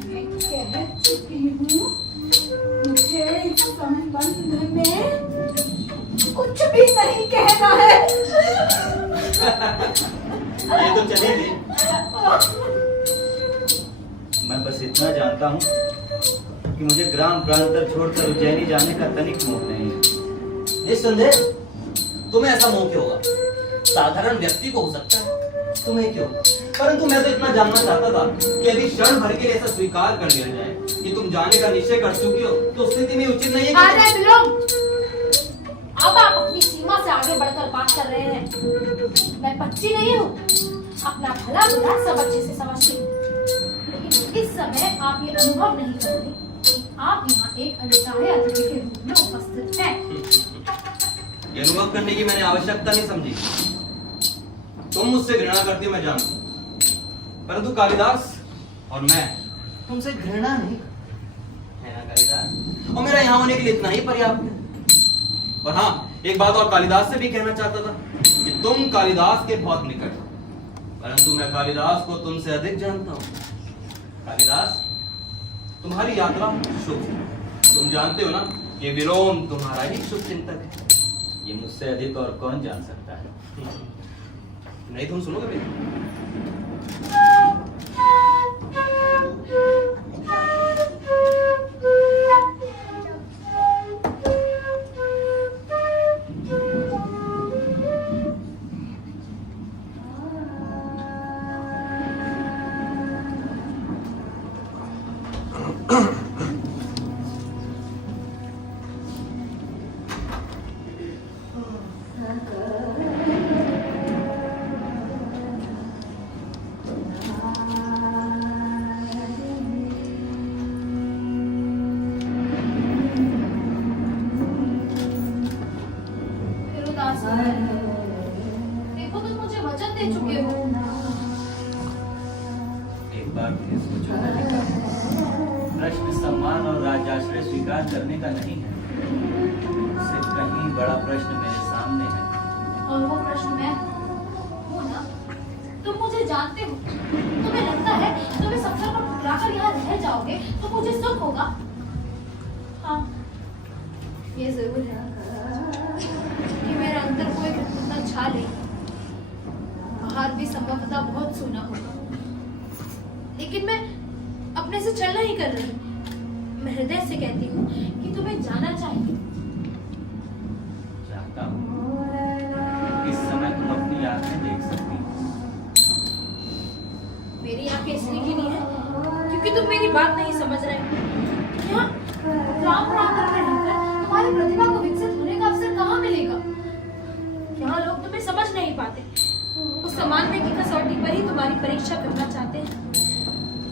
मैं कह चुकी हूँ, मुझे इस संबंध में कुछ भी नहीं कहना है। ये तो चलेगी। मैं बस इतना जानता हूँ कि मुझे ग्राम प्रांतर छोड़कर उज्जैनी जाने का तनिक मोह नहीं है। निस्संदेह तुम्हें ऐसा मोह क्यों होगा? साधारण व्यक्ति को हो सकता है, तुम्हें क्यों? परंतु मैं तो इतना जानना चाहता था कि यदि क्षण भर के लिए ऐसा स्वीकार कर लिया जाए कि तुम जाने का निश्चय कर चुकी हो, तो स्थिति में उचित नहीं है कि अरे बिलोंग, अब आप अपनी सीमा से आगे बढ़कर बात कर रहे हैं। मैं बच्ची नहीं हूँ, अपना भला बुरा सब अच्छे से समझती हूँ। लेकिन इस समय आप ये अनुभव नहीं कर रही कि आप यहाँ एक अनचाहे अतिथि के रूप में उपस्थित हैं। ये अनुभव करने की मैंने आवश्यकता नहीं समझी। तुम मुझसे घृणा करती हो, मैं जानता हूं, परंतु कालिदास और मैं तुमसे घृणा नहीं करता, है ना कालिदास? और मेरा यहाँ होने के लिए इतना ही पर्याप्त है। और हाँ, एक बात और कालिदास से भी कहना चाहता था कि तुम कालिदास के बहुत निकट हो, परंतु मैं कालिदास को तुमसे अधिक जानता हूँ। कालिदास, तुम्हारी यात्रा शुभ है। तुम जानते हो ना कि विलोम तुम्हारा ही शुभ चिंतक है। ये मुझसे अधिक और कौन जान सकता है? नहीं, तुम सुनोगे मेरी? देखो, तुम मुझे वचन दे चुके हो। एक बार फिर सोचो मल्लिका, प्रश्न सम्मान और राज्याश्रय स्वीकार करने का नहीं है। उससे कहीं बड़ा प्रश्न मेरे सामने है। और वो प्रश्न मैं हूँ ना? तुम मुझे जानते हो। तुम्हें लगता है तुम इस अवसर को ठुकराकर यहाँ रह जाओगे तो मुझे सुख होगा? हाँ, ये जरूर है कि मेरे अंदर कोई कृतज्ञता छा ले। बाहर भी संभवतः बहुत सुना होगा, लेकिन मैं अपने से छल नहीं कर रही। मैं हृदय से कहती हूँ कि तुम्हें जाना चाहिए। चाहता हूँ इस समय तुम अपनी आंखें देख सकती हो। मेरी आंखें इसलिए गिनी है क्योंकि तुम मेरी बात नहीं समझ रहे। यहाँ ग्राम प्रांत में रहकर तुम्हारी प्रतिभा को विकसित होने का अवसर कहाँ मिलेगा? यहाँ लोग तुम्हें समझ नहीं पाते। उस सामान्य की कसौटी पर ही तुम्हारी परीक्षा करना चाहते हैं।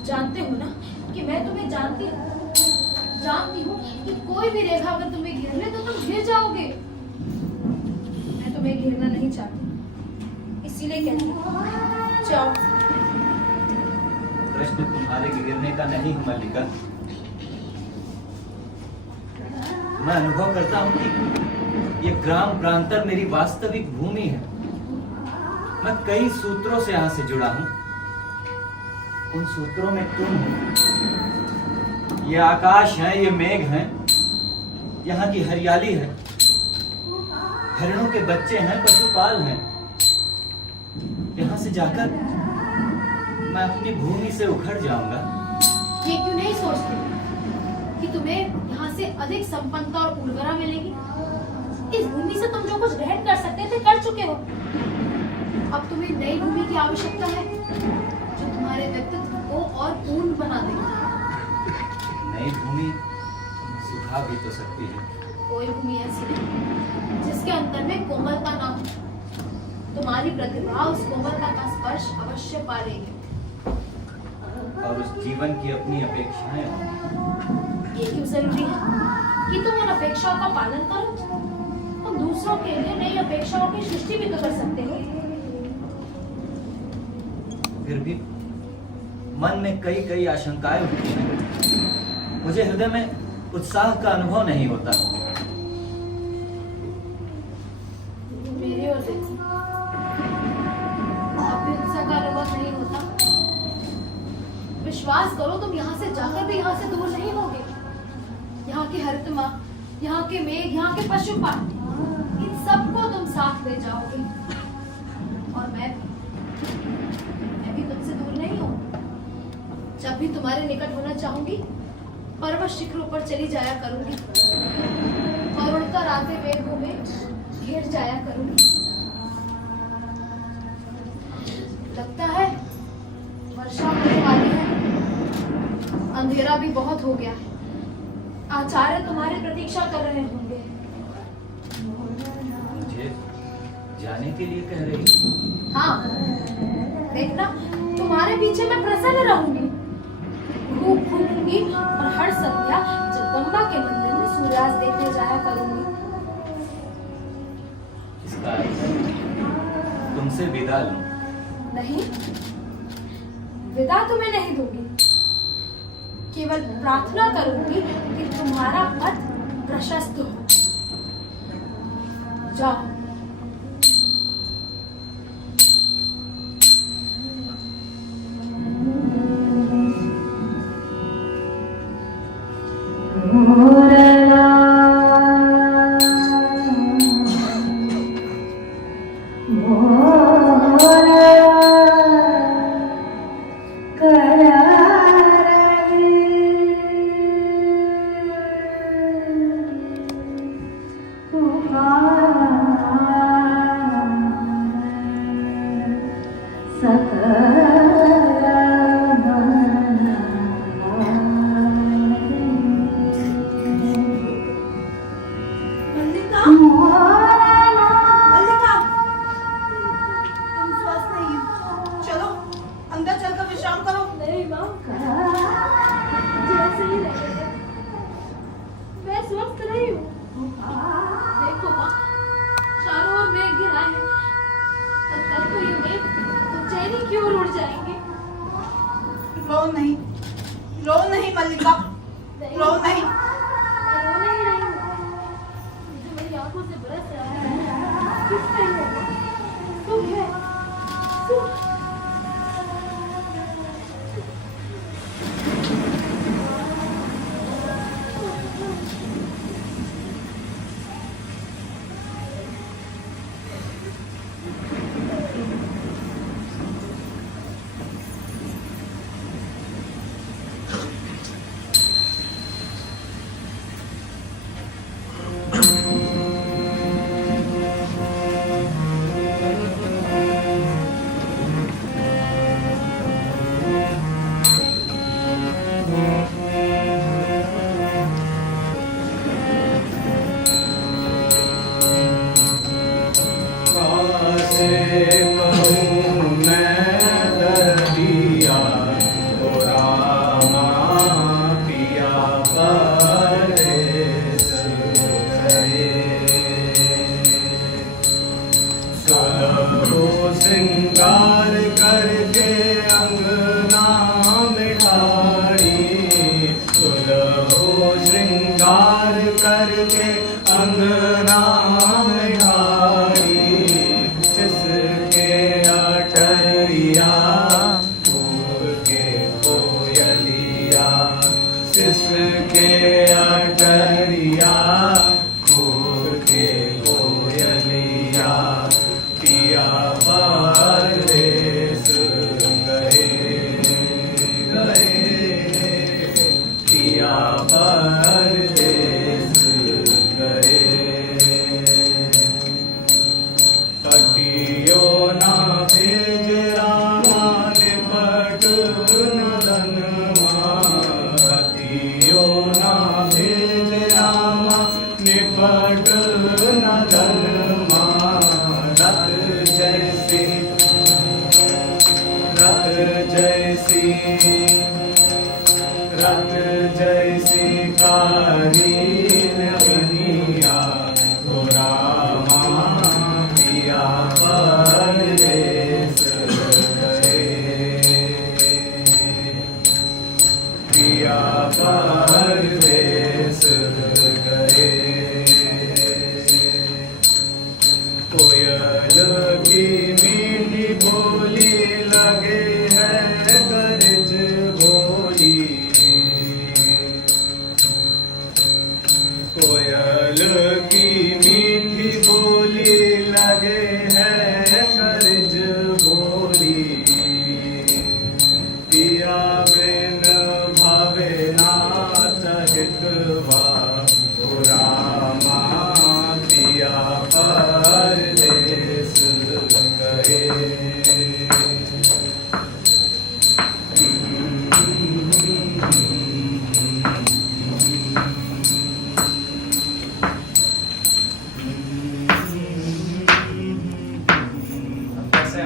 जानते हो ना कि मैं तुम्हें जानती हूँ कि कोई भी रेखा अगर तुम्हें घेर ले तो तुम घिर जाओगे। मैं तुम्हें घेरना नहीं चाहती, इसीलिए कहती हूँ जाओ। प्रश्न तुम्हारे गिरने का नहीं है मल्लिका। मैं अनुभव करता हूँ कि ये ग्राम प्रांतर मेरी वास्तविक भूमि है। मैं कई सूत्रों से यहाँ से जुड़ा हूँ। उन सूत्रों में तुम हो। ये आकाश है, ये मेघ है, यहाँ की हरियाली है, हरिणों के बच्चे हैं, पशुपाल हैं। यहाँ से जाकर मैं अपनी भूमि से उखड़ जाऊंगा। ये क्यों नहीं सोचते कि तुम्हें यहाँ से अधिक संपन्नता और उर्वरा मिलेगी? इस भूमि से तुम जो कुछ ग्रहण कर सकते थे कर चुके हो। अब तुम्हें नई भूमि की आवश्यकता है जो तुम्हारे व्यक्तित्व को और पूर्ण बना देगी। नई भूमि सुखा भी तो सकती है। कोई भूमि ऐसी नहीं जिसके अंतर में कोमलता ना हो। तुम्हारी प्रतिभा उस कोमलता का स्पर्श अवश्य पा लेगी। और उस जीवन की अपनी अपेक्षाएं होंगी। ये क्यों जरूरी है कि तुम उन अपेक्षाओं का पालन करो? तुम दूसरों के लिए नई अपेक्षाओं की सृष्टि भी तो कर सकते हो। फिर भी मन में कई कई आशंकाएं होती हैं। मुझे हृदय में उत्साह का अनुभव नहीं होता। मेरी ओर देखो, अब भी उत्साह का अनुभव नहीं होता। विश्वास करो, तुम यहाँ से जाकर भी यहाँ से दूर नहीं होगे। यहाँ की हरितमा, यहाँ के मेघ, यहाँ के पशुपाल, इन सबको तुम साथ ले जाओगे। तुम्हारे निकट होना चाहूंगी, पर्वत शिखरों पर चली जाया करूंगी और उड़कर आते मेघों में घेर जाया करूंगी। लगता है वर्षा होने वाली है, अंधेरा भी बहुत हो गया है। आचार्य तुम्हारी प्रतीक्षा कर रहे होंगे। मुझे जाने के लिए कह रही हो? हाँ, देखना तुम्हारे पीछे मैं प्रसन्न रहूंगी, खूब घूमूंगी और हर संध्या जगदम्बा के मंदिर में सूर्यास्त देखने जाया करूंगी। इसका अर्थ तुमसे विदा लूं? नहीं, विदा तुम्हें नहीं दूंगी, केवल प्रार्थना करूंगी कि तुम्हारा पथ प्रशस्त हो। जाओ। मल्लिका, मल्लिका, तुम स्वस्थ नहीं हो। चलो अंदर चलकर विश्राम करो। नहीं माँ, जैसे ही लगे मैं स्वस्थ नहीं हूँ। देखो माँ, चारों ओर मेघ घिरा है और कल को ये मेघ उज्जैनी की ओर उड़ जाएंगे। रो नहीं, रो नहीं मल्लिका, रो नहीं। मैं रोने ही नहीं हूँ। जो मेरी आंखों से बरस रहा है किससे होगा? सुख है, सुख।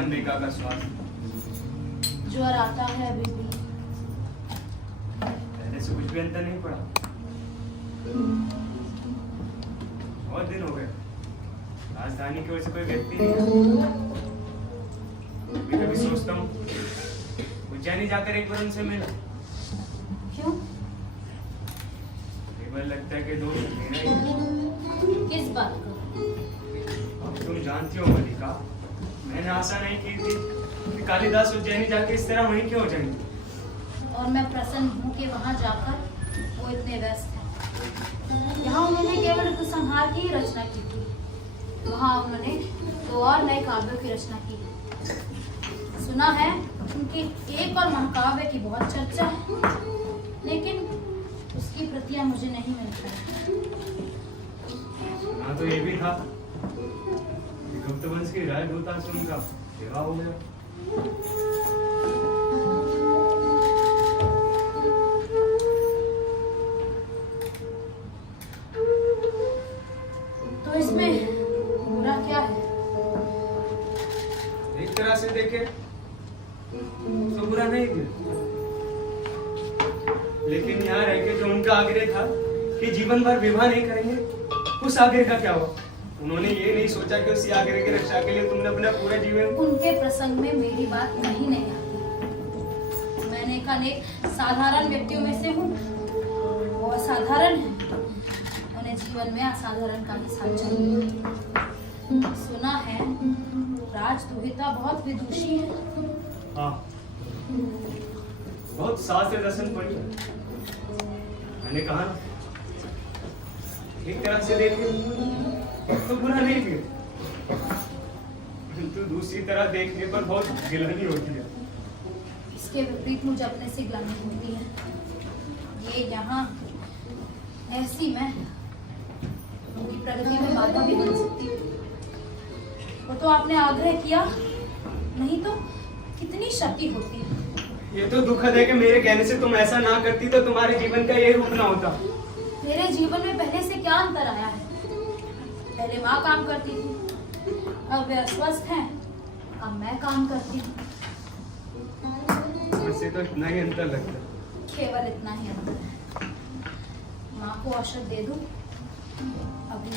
अम्बिका का स्वास्थ्य? ज्वर आता है अभी भी। पहले से कुछ भी अंतर नहीं पड़ा? बहुत दिन हो गए, राजधानी की ओर से कोई व्यक्ति नहीं आया। कभी कभी सोचता हूँ उज्जैनी जाकर एक बार उनसे मिला। क्यों? कई बार लगता है कि दोस्त मेरा ही है। किस बात को? अब तुम जानती हो मलिका, मैंने आशा नहीं की थी कि कालिदास उज्जैनी जाके इस तरह वहीं क्यों हो जाएंगे। और मैं प्रसन्न हूँ कि वहाँ जाकर वो इतने व्यस्त हैं। यहाँ उन्होंने केवल ऋतुसंहार की ही रचना की थी, वहाँ उन्होंने 2 और नए काव्यों की रचना की। सुना है उनकी एक और महाकाव्य की बहुत चर्चा है, लेकिन उसकी प्रतियां मुझे नहीं मिल पाई। सुना तो ये भी था कि गुप्त वंश की राजदूता से उनका विवाह हो गया। तो इसमें बुरा क्या है? एक तरह से देखे तो बुरा नहीं भी, लेकिन यहाँ रह के जो उनका आग्रह था कि जीवन भर विवाह नहीं करेंगे, उस आग्रह का क्या हुआ? उन्होंने ये नहीं सोचा कि उसी आग्रह की रक्षा के लिए तुमने अपना पूरा जीवन। उनके प्रसंग में मेरी बात नहीं आती। मैंने एक अनेक साधारण व्यक्तियों में से हूँ, वो असाधारण है, उन्हें जीवन में असाधारण का ही साथ चाहिए। सुना है राजदूहिता बहुत विदुषी है। हाँ, बहुत शास्त्र दर्शन पढ़ी। मैंने कहा एक तरह से देखे तो बुरा नहीं भी, किंतु दूसरी तरह देखने पर बहुत गिलानी होती है। इसके विपरीत मुझे अपने से ग्लानि होती है। ये यहाँ ऐसी मैं उनकी प्रगति में बाधा भी बन सकती हूँ। वो तो आपने आग्रह किया, नहीं तो कितनी क्षति होती है। ये तो दुखद है कि मेरे कहने से तुम ऐसा ना करती तो तुम्हारे जीवन का ये रूप ना होता। मेरे जीवन में पहले से क्या अंतर आया है? पहले माँ काम करती थी, अब वे अस्वस्थ हैं, अब मैं काम करती हूँ। इससे तो इतना ही अंतर लगता है। केवल इतना ही अंतर है। माँ को औषध दे दूं? अभी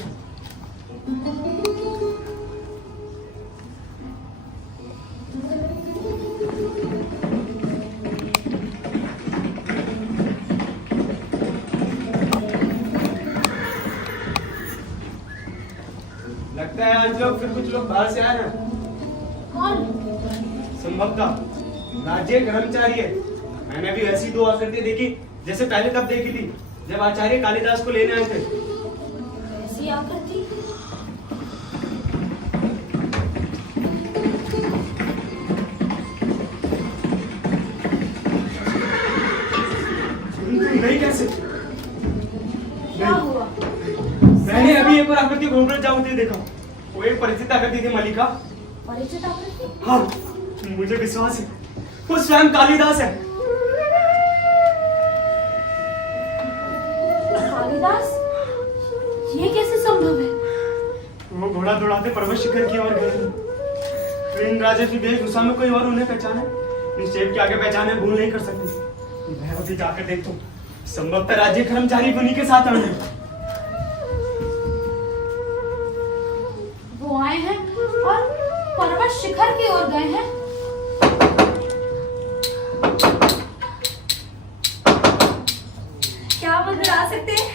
लगता है आज लोग फिर कुछ लोग बाहर से आ रहे हैं। कौन? संभवतः राज्य कर्मचारी है। मैंने भी ऐसी 2 आकृति देखी जैसे पहले तब देखी थी जब आचार्य कालिदास को लेने आए थे। ऐसी आकृति? नहीं कैसे? क्या हुआ? मैंने अभी एक और आकृति घूम रहे जाऊँ देखा। वो एक परिचित आकृति थी मलिका। परिचित आकृति? हाँ, मुझे विश्वास है वो स्वयं कालिदास है। कालिदास? ये कैसे संभव है? वो घोड़ा दौड़ाते पर्वत शिखर की ओर गए। ट्रेन राजा की वेशभूषा में कोई और उन्हें पहचाने, निश्चय के आगे पहचाने भूल नहीं कर सकती। मैं अभी जाकर देखता हूँ, संभवतः राज्य कर्मचारी उन्हीं के साथ आए। वो आए हैं और पर्वत शिखर की ओर गए हैं। क्या आप अंदर आ सकते हैं?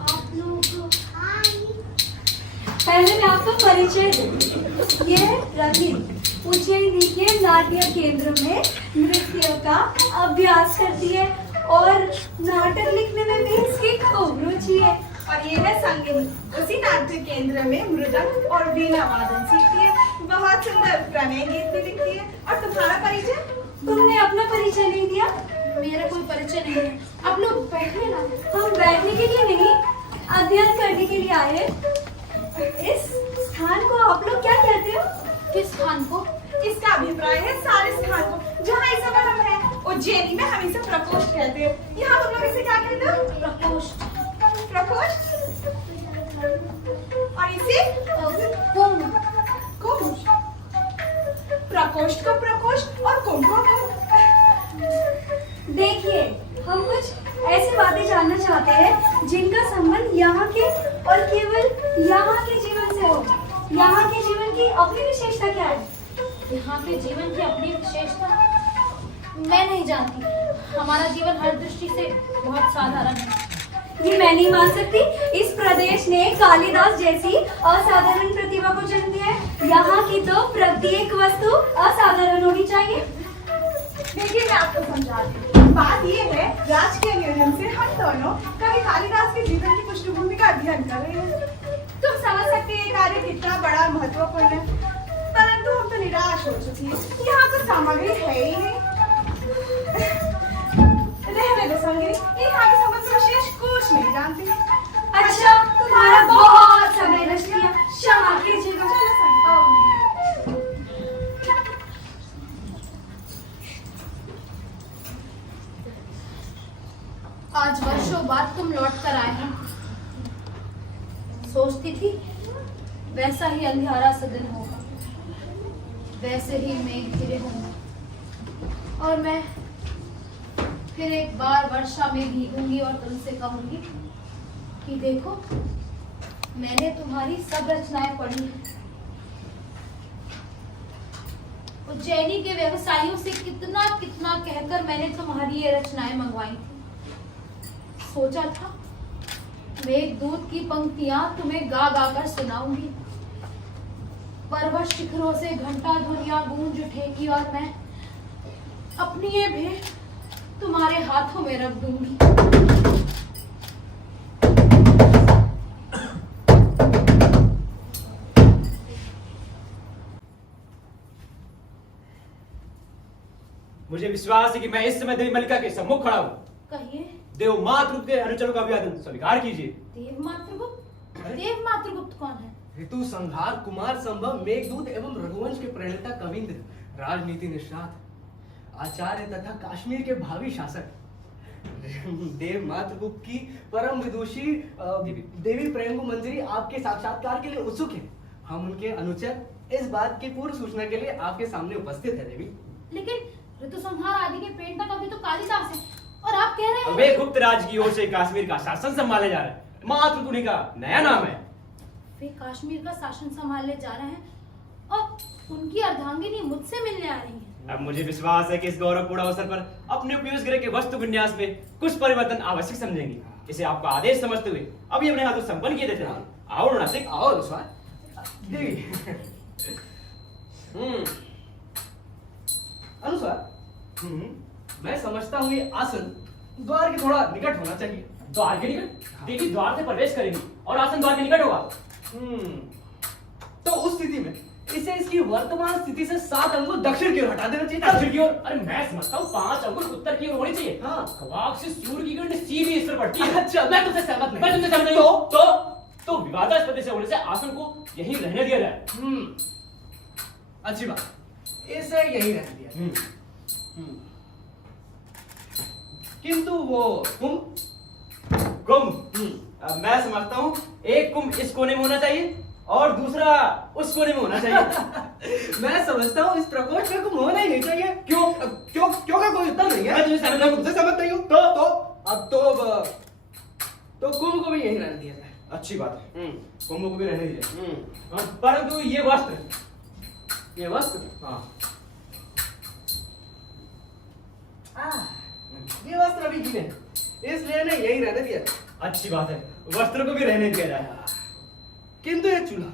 आप लोग पहले मैं आपको परिचय दूं। ये है रवि, उज्जैनी के नाट्य केंद्र में नृत्य का अभ्यास करती है और नाटक लिखने में भी इसकी खूब रुचि है। और ये है संगिनी, उसी नाट्य केंद्र में मृदंग और वीणा वादन सीखती है। बहुत सुंदर प्रणय गीत भी लिखती है। और तुम्हारा परिचय? तुमने अपना परिचय नहीं दिया। मेरा कोई परिचय नहीं है। आप लोग बैठिए ना। हम बैठने के लिए नहीं, अध्ययन करने के लिए आए हैं। इस स्थान को आप लोग क्या कहते हो? किस स्थान को? इसका अभिप्राय है सारे स्थान को जहाँ इस समय हम हैं। उज्जैनी में हम इसे प्रकोष्ठ कहते हैं। यहाँ तुम लोग इसे क्या कहते हो? प्रकोष्ठ। प्रकोष्ठ। और इसे कुंभ। कुंभ। यहाँ के और केवल यहाँ के जीवन से हो। यहाँ के जीवन की अपनी विशेषता क्या है? यहाँ के जीवन की अपनी विशेषता मैं नहीं जानती। हमारा जीवन हर दृष्टि से बहुत साधारण है। ये मैं नहीं मान सकती। इस प्रदेश ने कालिदास जैसी असाधारण प्रतिभा को जन्म दिया है। यहाँ की तो प्रत्येक वस्तु असाधारण होनी चाहिए। देखिए मैं आपको समझाती हूँ। बात ये है, राजकीय नियोजन से हम दोनों कभी कालिदास के जीवन की पृष्ठभूमि का अध्ययन कर रहे हैं। तुम समझ सकते हैं ये कार्य कितना बड़ा महत्वपूर्ण है, परंतु हम तो निराश हो चुकी है। यहाँ तो सामग्री है ही नहीं। रहने दो संगिनी, यहाँ के संबंध में विशेष कुछ नहीं जानती। अच्छा, तुम्हारा बहुत समय नष्ट किया, क्षमा कीजिएगा। चलो संगिनी। आज वर्षों बाद तुम लौट कर आए हो। सोचती थी वैसा ही अंधियारा सा दिन होगा, वैसे ही मेघ घिरे होंगे और मैं फिर एक बार वर्षा में भीगूंगी और तुमसे कहूंगी कि देखो मैंने तुम्हारी सब रचनाएं पढ़ी हैं। उज्जैनी के व्यवसायियों से कितना कितना कहकर मैंने तुम्हारी ये रचनाएं मंगवाई थी। सोचा था मेघदूत की पंक्तियां तुम्हें गा गा कर सुनाऊंगी। पर्वत शिखरों से घंटा ध्वनियां गूंज उठेगी और मैं अपनी ये भेंट तुम्हारे हाथों में रख दूंगी। मुझे विश्वास है कि मैं इस समय देवी मल्लिका के सम्मुख खड़ा हूँ। कहिए। देव मातृगुप्त के अनुचरों का अभिवादन स्वीकार कीजिए। देव मातृगुप्त? देव मातृगुप्त कौन है? ऋतु संहार, कुमार संभव, मेघदूत एवं रघुवंश के प्रणेता कविंद्र, राजनीति निष्णात, आचार्य तथा कश्मीर के भावी शासक, देव मातृगुप्त की परम विदुषी देवी प्रेंगु मंजरी आपके साक्षात्कार के लिए उत्सुक है। हम उनके अनुचर इस बात की पूर्व सूचना के लिए आपके सामने उपस्थित है देवी। लेकिन ऋतु संहार आदि के प्रेरणा कवि तो कालिदास है और आप कह रहे हैं वे गुप्त राज की ओर से कश्मीर का शासन संभाले जा रहे हैं। मातृगुणी का नया नाम है। वे कश्मीर का शासन संभालने जा रहे हैं और उनकी अर्धांगिनी मुझसे मिलने आ रही है। अब मुझे विश्वास है कि इस गौरवपूर्ण अवसर पर अपने उपयोग गृह के वस्तु विन्यास में कुछ परिवर्तन आवश्यक समझेंगे। इसे आपका आदेश समझते हुए अभी अपने हाथों संपन्न किए देते हैं। आओ नासिक, आओ अनुस्वार। देवी अनुस्वार, मैं समझता हूँ ये आसन द्वार के थोड़ा निकट होना चाहिए। द्वार के निकट? देवी द्वार से प्रवेश करेंगी और आसन द्वार के निकट होगा। तो उस स्थिति में इसे इसकी वर्तमान स्थिति से 7 अंगुल दक्षिण की ओर हटा देना चाहिए। दक्षिण की ओर? अरे मैं समझता हूँ 5 अंगुल उत्तर की ओर होनी चाहिए। हाँ। खवाक से सूर्य की किरण सीधी इस पर पड़ती है। अच्छा, मैं तुमसे सहमत नहीं। मैं तुमसे सहमत नहीं हूँ। तो विवादास्पद से होने से आसन को यहीं रहने दिया जाए। अच्छी बात, इसे यही रहने दिया। किंतु वो कुंभ मैं समझता हूँ एक कुंभ इस कोने में होना चाहिए और दूसरा उस कोने में होना चाहिए। मैं समझता हूँ इस प्रकोष्ठ में कुंभ होना ही नहीं चाहिए। क्यों क्यों क्यों का कोई उत्तर नहीं है। मैं तुमसे सहमत नहीं हूँ। तो अब तो कुंभ को भी यही रहने दिया जाए। अच्छी बात है, कुंभ को भी रहने दीजिए। परंतु ये वस्त्र हाँ ये वस्त्र अभी गीले हैं, इसलिए ने यही रहने दिया। अच्छी बात है, वस्त्र को भी रहने दिया जाए। किंतु ये चूल्हा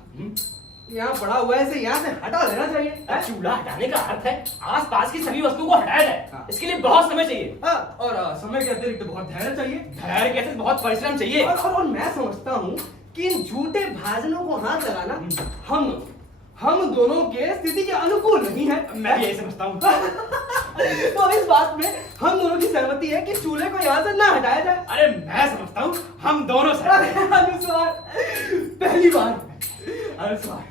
यहाँ पड़ा हुआ है, इसे यहाँ से हटा देना चाहिए। चूल्हा हटाने का अर्थ है आसपास की सभी वस्तुओं को हटाया जाए। हाँ। इसके लिए बहुत समय चाहिए। और समय के अतिरिक्त बहुत धैर्य चाहिए। धैर्य के साथ बहुत परिश्रम चाहिए। और मैं समझता हूँ कि इन झूठे भाजनों को हाथ लगाना हम दोनों के स्थिति के अनुकूल नहीं है। मैं भी यही समझता हूँ। तो इस बात में हम दोनों की सहमति है कि चूल्हे को यहाँ से ना हटाया जाए। अरे मैं समझता हूँ हम दोनों सहमत हैं। अनुस्वार, पहली बार अनुस्वार।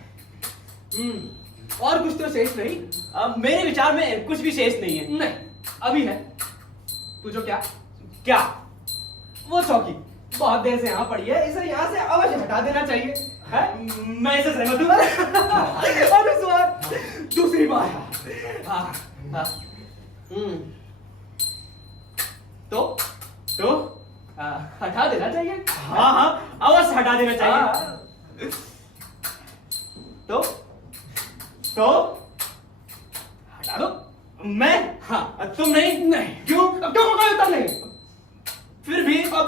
और कुछ तो शेष नहीं। अब मेरे विचार में कुछ भी शेष नहीं है। नहीं, अभी है। तुझो क्या? वो चौकी बहुत देर से यहाँ पड़ी है, इसे यहाँ से अवश्य हटा देना चाहिए। है? मैं इसे सहमत हूँ। अनुस्वार, दूसरी बार। तो हटा देना चाहिए। हाँ हाँ अवश्य हटा देना चाहिए। तो हटा दो। मैं हाँ। तुम नहीं? नहीं। क्यों? अब क्यों कोई उत्तर नहीं? फिर भी अब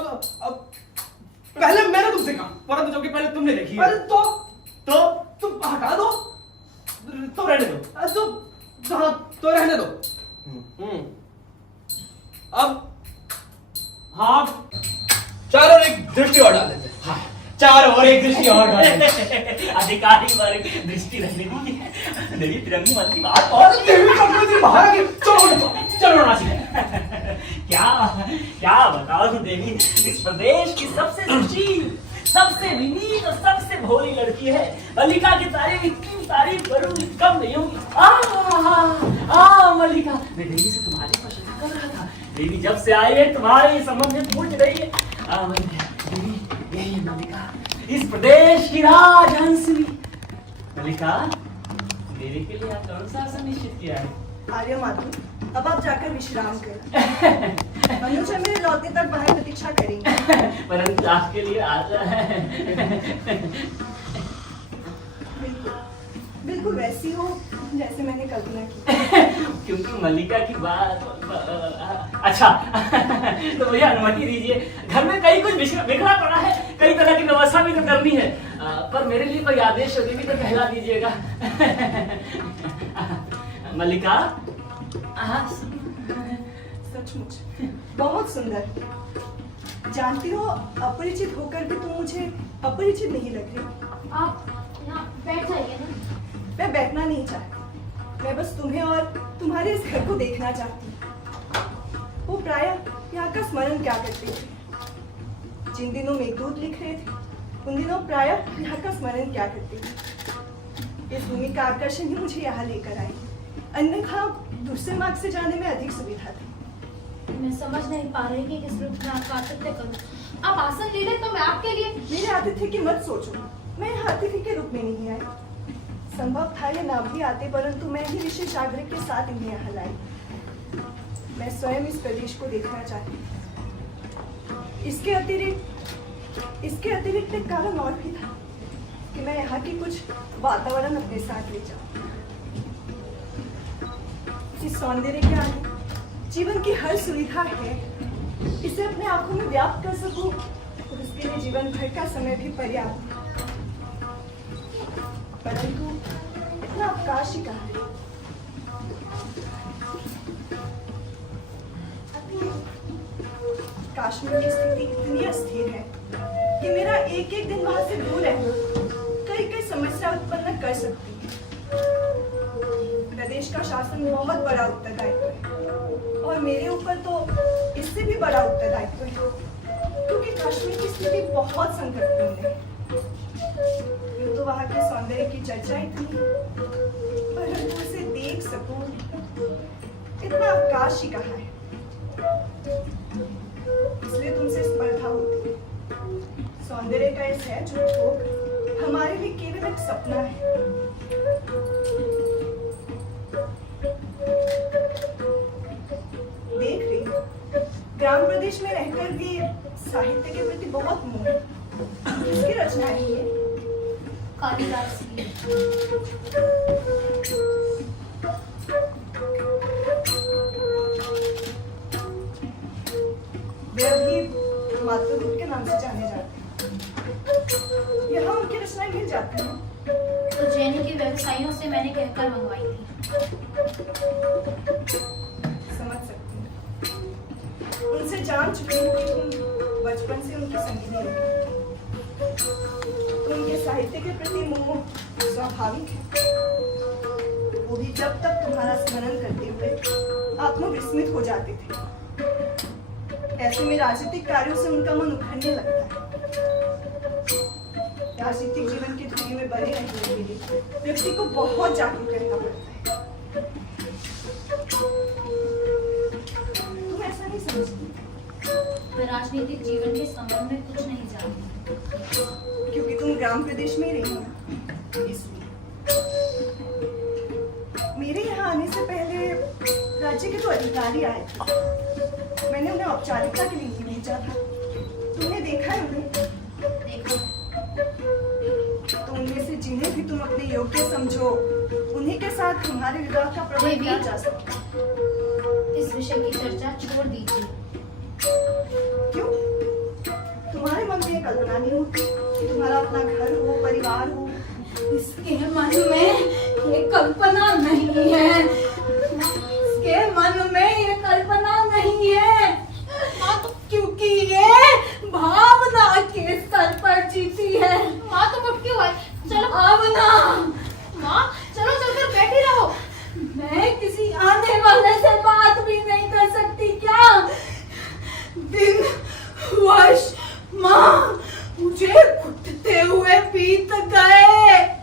पहले मैंने तुमसे कहा, परंतु जो कि पहले तुमने देखी है। अरे तो तुम हटा दो, तो रहने दो। तो रहने दो। अब हाँ चारों एक दृष्टि और डाल देते हैं। हाँ, चार और एक दृष्टि और डालें। अधिकारी वर्ग दृष्टि रखने की मेरी तिरंगी मन की बात और चलो नासिक। क्या बताऊं देवी, इस प्रदेश की सबसे सुशील, सबसे विनीत और सबसे भोली लड़की है। मल्लिका की तारीफ इतनी तारीफ करूं कम नहीं होगी। मल्लिका, मैं देवी से तुम्हारी प्रशंसा कर रहा था। देवी जब से आई है तुम्हारे संबंध में पूछ रही है। देवी यही मल्लिका, इस प्रदेश की राजहंसनी। मल्लिका, मेरे के लिए आप कौन सा आसन निश्चित किया है? आर्य माधु, अब आप जाकर विश्राम करें। अनुज मेरे लौटने तक बाहर प्रतीक्षा करेंगे। परंतु आपके लिए आता है। बिल्कुल वैसी हो जैसे मैंने कल्पना की। क्योंकि मल्लिका की बात अच्छा तो मुझे अनुमति दीजिए। घर में कई कुछ बिखरा पड़ा है, कई तरह की व्यवस्था भी तो करनी है। पर मेरे लिए कोई आदेश हो देवी तो कहला दीजिएगा। मल्लिका, सचमुच बहुत सुंदर। जानती हो, अपरिचित होकर भी तुम मुझे अपरिचित नहीं लग रही। आप यहाँ बैठ जाइए ना। मैं बैठना नहीं चाहती, मैं बस तुम्हें और तुम्हारे इस घर को देखना चाहती हूँ। वो प्रायः यहाँ का स्मरण क्या करते थे? जिन दिनों मेघदूत लिख रहे थे, उन दिनों प्रायः यहाँ का स्मरण क्या करते थे? इस भूमि का आकर्षण ही मुझे यहाँ लेकर आई, अन्यथा दूसरे मार्ग से जाने में अधिक सुविधा थी। मैं समझ नहीं पा रही कि किस रूप में आपका आतिथ्य करूं। आप आसन ले लें तो मैं आपके लिए। मेरे आतिथ्य की मत सोचो, मैं यहाँ अतिथि के रूप में नहीं आई। संभव था ये ना भी आते, परंतु मैं ही विशेष आग्रह के साथ इन्हें यहाँ लाई। मैं स्वयं इस प्रदेश को देखना चाहती हूँ। इसके अतिरिक्त एक कारण और भी था कि मैं यहाँ की कुछ वातावरण अपने साथ ले जाऊँ। इस सौंदर्य के आगे जीवन की हर सुविधा है, इसे अपने आंखों में व्याप्त कर सकूं और उसके लिए जीवन भर का समय भी पर्याप्त। परंतु इतना अवकाश ही कहाँ है? काश्मीर की स्थिति इतनी अस्थिर है कि मेरा एक एक दिन वहां से दूर रहना कई कई समस्या उत्पन्न कर सकती है। प्रदेश का शासन बहुत बड़ा उत्तरदायित्व है और मेरे ऊपर तो इससे भी बड़ा उत्तरदायित्व है, क्योंकि कश्मीर की स्थिति बहुत संकटपूर्ण है। यूं तो वहाँ के सौंदर्य की चर्चा इतनी है, परंतु उसे देख सकूं इतना अवकाश ही कहाँ है। इसलिए तुमसे स्पर्धा होती है। सौंदर्य का इस है जो थोक हमारे लिए केवल एक सपना है। देख रही हूँ, ग्राम प्रदेश में रहकर भी साहित्य के प्रति बहुत मोह है। किसकी रचना है ये? कालिदास की। वे अभी मातृरूप के नाम से जाने जाते हैं। यहाँ उनकी रचनाएं मिल जाती हैं। तो जैनी के व्यवसायियों से मैंने कहकर मंगवाई थी। समझ सकती हूँ। उनसे जान चुकी हूँ कि तुम बचपन से उनकी संगिनी रही। तो उनके साहित्य के प्रति मोह स्वाभाविक है। वो भी जब तक तुम्हारा स्मरण करते हुए आत्मविस्मित हो जाते थे। ऐसे में राजनीतिक कार्यों से उनका मन उखड़ने लगता है। राजनीतिक जीवन की धुरी में बने रहने के लिए व्यक्ति को बहुत जागरूक रहना पड़ता है। तुम ऐसा नहीं समझती? मैं राजनीतिक जीवन के संबंध में कुछ नहीं जानती। क्योंकि तुम ग्राम प्रदेश में रही हो, इसलिए। मेरे यहाँ आने से पहले राज्य के जो अधिकारी आए थे, मैंने उन्हें औपचारिकता के लिए भेजा था। देखा है उन्हें? देखो, तो उनमें से जिन्हें भी तुम अपने योग्य समझो, उन्हीं के साथ तुम्हारे विवाह का प्रबंध किया जा सकता है। इस विषय की चर्चा छोड़ दीजिए। क्यों? तुम्हारे मन में ये कल्पना नहीं होती कि तुम्हारा अपना घर हो, परिवार हो? इसके मन में ये कल्पना नहीं है, इसके मन में ये कल्पना नहीं है, क्योंकि ये भावना के स्तर पर जीती है। माँ तुम उठ क्यों आए? चलो भावना, माँ, चलो चलकर बैठी रहो। मैं किसी आने वाले से बात भी नहीं कर सकती क्या? दिन वर्ष माँ मुझे घुटते हुए बीत गए।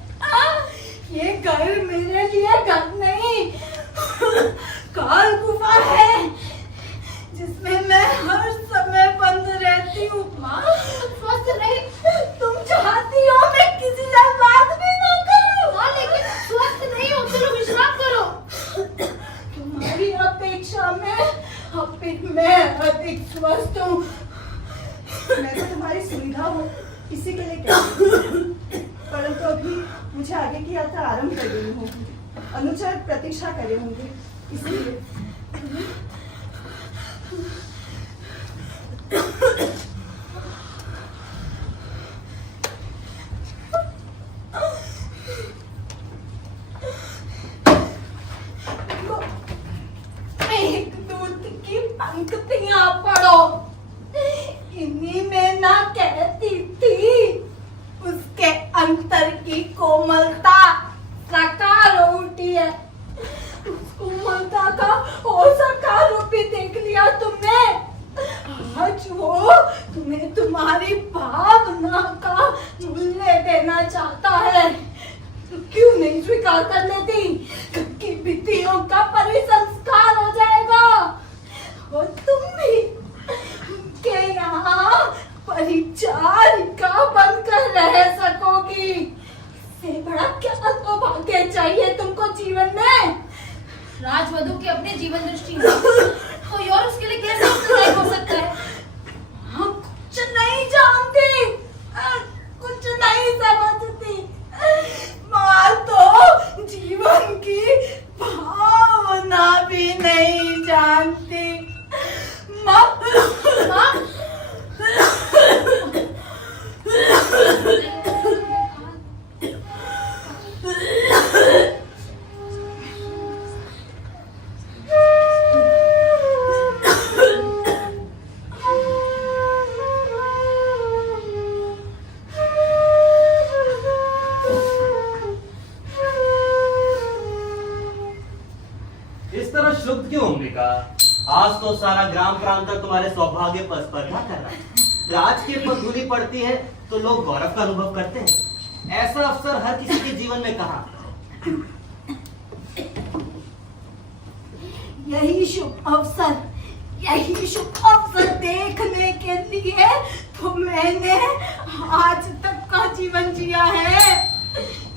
ये घर मेरे लिए घर नहीं, काल गुफा है जिसमें मैं हर समय बंद रहती हूँ। माँ स्वस्थ नहीं, तुम चाहती हो मैं किसी से बात भी ना करूं? माँ लेकिन स्वस्थ नहीं हो, चलो विश्राम करो। तुम्हारी अपेक्षा में मैं अधिक स्वस्थ हूँ। मैं तो तुम्हारी सुविधा हो इसी के लिए कहती हूँ। परंतु अभी मुझे आगे की यात्रा आरंभ कर देनी होगी। अनुचर प्रतीक्षा करे होंगे, इसलिए एक दूध की पंक्तियां पढ़ो, इन्हीं में ना कहती थी उसके अंतर की कोमलता साकार हो उठी है। उस कोमलता का और साकार रूप भी देख लिया तुमने। आज वो तुम्हें तुम्हारी भावना का मूल्य देना चाहता है, तो क्यों नहीं स्वीकार कर लेती? की भित्तियों का परिसंस्कार हो जाएगा और तुम भी के यहाँ परिचारिका बनकर रह सकोगी। इससे बड़ा क्या सौभाग्य चाहिए तुमको जीवन में? राजवधु की अपनी जीवन दृष्टि है, कोई और उसके लिए कैसे उत्तरदायी हो सकता है? हम कुछ नहीं जानते, कुछ नहीं समझती। माँ तो जीवन की भावना भी नहीं जानती। माँ इस तरह शुद्ध क्यों अंबिका? आज तो सारा ग्राम प्रांत तुम्हारे सौभाग्य पर स्पर्धा कर रहा है। राज के पर धूली पड़ती है तो लोग गौरव का अनुभव करते हैं। ऐसा अवसर हर किसी के जीवन में कहाँ? यही शुभ अवसर देखने के लिए तो मैंने आज तक का जीवन जिया है।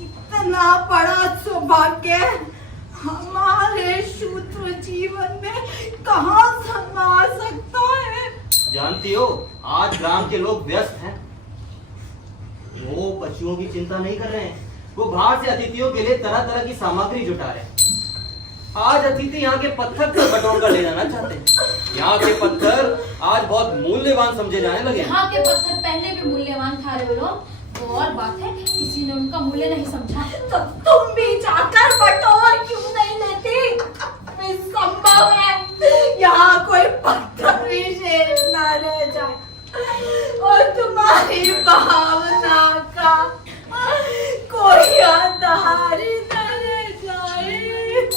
इतना बड़ा सौभाग्य हमारे शूद्र जीवन में कहाँ समा सकता है? जानती हो, आज ग्राम के लोग व्यस्त हैं। वो पशुओं की चिंता नहीं कर रहे हैं, वो बाहर से अतिथियों के लिए तरह तरह की सामग्री जुटा रहे हैं। आज अतिथि यहाँ के पत्थर को बटोर कर ले जाना चाहते हैं। यहाँ के पत्थर आज बहुत मूल्यवान समझे जाने लगे हैं। यहाँ के पत्थर पहले भी मूल्यवान था रे लोग, तो और बात है किसी ने उनका मूल्य नहीं समझा। तो तुम भी जाकर बटोर क्यों नहीं लेती? संभव है यहाँ कोई पत्थर विशेष न रह जाए और तुम्हारी भावना का कोई आधार न रह जाए।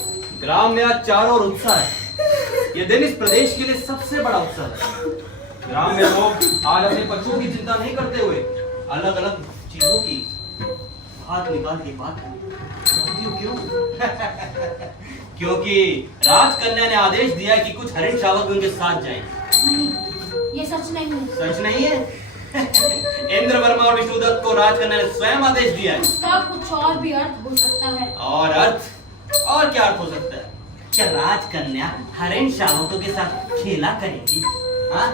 ग्राम में आज चारों ओर उत्साह है। ये दिन इस प्रदेश के लिए सबसे बड़ा उत्सव है। ग्राम में लोग आज अपने पशुओं की चिंता नहीं करते हुए अलग अलग चीजों की हाथ निकाल के बात करती हो। क्यों? क्योंकि राजकन्या ने आदेश दिया है कि कुछ हरिण शावक उनके साथ जाएं। नहीं, ये सच नहीं है। सच नहीं है? इंद्र वर्मा और विष्णुदत्त को राजकन्या ने स्वयं आदेश दिया है। उसका कुछ और भी अर्थ हो सकता है। और अर्थ? और क्या अर्थ हो सकता है? क्या राजकन्या हरिण शावकों के साथ खेला करेगी? हाँ?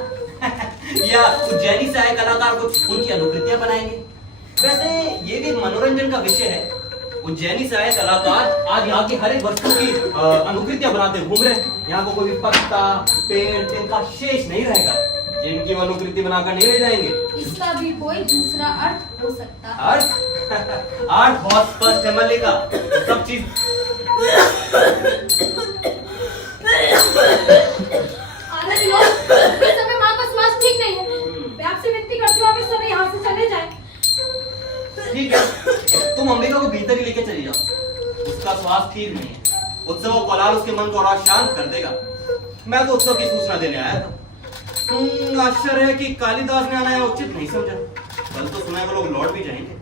या उज्जैनी से आए कलाकार कुछ उनकी अनुकृतियां बनाएंगे। वैसे ये भी मनोरंजन का विषय है। उज्जैनी से आए कलाकार आज यहाँ की हर एक वस्तु की अनुकृतियां बनाते घूम रहे हैं। यहाँ को कोई पत्ता पेड़ तिनका शेष नहीं रहेगा जिनकी वो अनुकृति बनाकर नहीं ले जाएंगे। इसका भी कोई दूसरा अर्थ हो सकता है। अर्थ अर्थ बहुत स्पष्ट है मल्लिका। सब चीज आनंद लो, इस समय माँ का स्वास्थ्य ठीक नहीं है। मैं आपसे विनती करती हूँ आप इस समय यहाँ से चले जाएं। ठीक है, तुम अंबिका को भीतर ही लेके चली जाओ। उसका स्वास्थ्य ठीक नहीं है। उत्सव और कोलाहल उसके मन को और शांत कर देगा। मैं तो उत्सव की सूचना देने आया था। आश्चर्य है कि कालिदास ने आना उचित नहीं समझा। कल तो सुना है वो लोग लौट भी जाएंगे।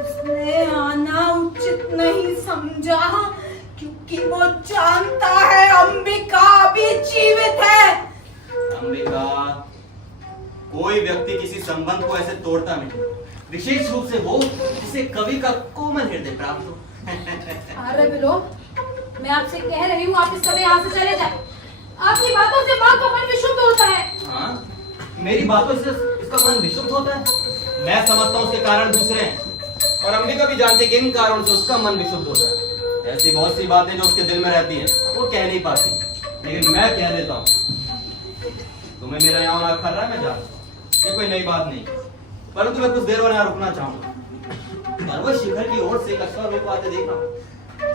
उसने आना उचित नहीं समझा क्योंकि वो जानता है अंबिका अभी जीवित है। अंबिका, कोई व्यक्ति किसी संबंध को ऐसे तोड़ता नहीं, विशेष रूप से वो जिसे कवि का कोमल हृदय प्राप्त हो। अरे बिलो, मैं आपसे कह रही हूँ आप इस समय यहाँ से चले जाएं। आपकी बातों से माँ का मन विशुद्ध होता है। हाँ, मेरी बातों से इसका मन विशुद्ध होता है। मैं समझता हूँ उसके कारण दूसरे हैं और अंबिका भी जानती है कि इन कारणों से उसका मन विशुद्ध होता है। ऐसी बहुत सी बातें जो उसके दिल में रहती हैं वो कह नहीं पाती, लेकिन मैं कह देता हूँ। तुम्हें मेरा यहाँ आना खर रहा है, मैं जा रहा हूँ। ये कोई नई बात नहीं, परंतु मैं कुछ देर और यहाँ रुकना चाहूंगा। पर्वत शिखर की ओर से एक अश्वारोही आते देख रहा हूँ।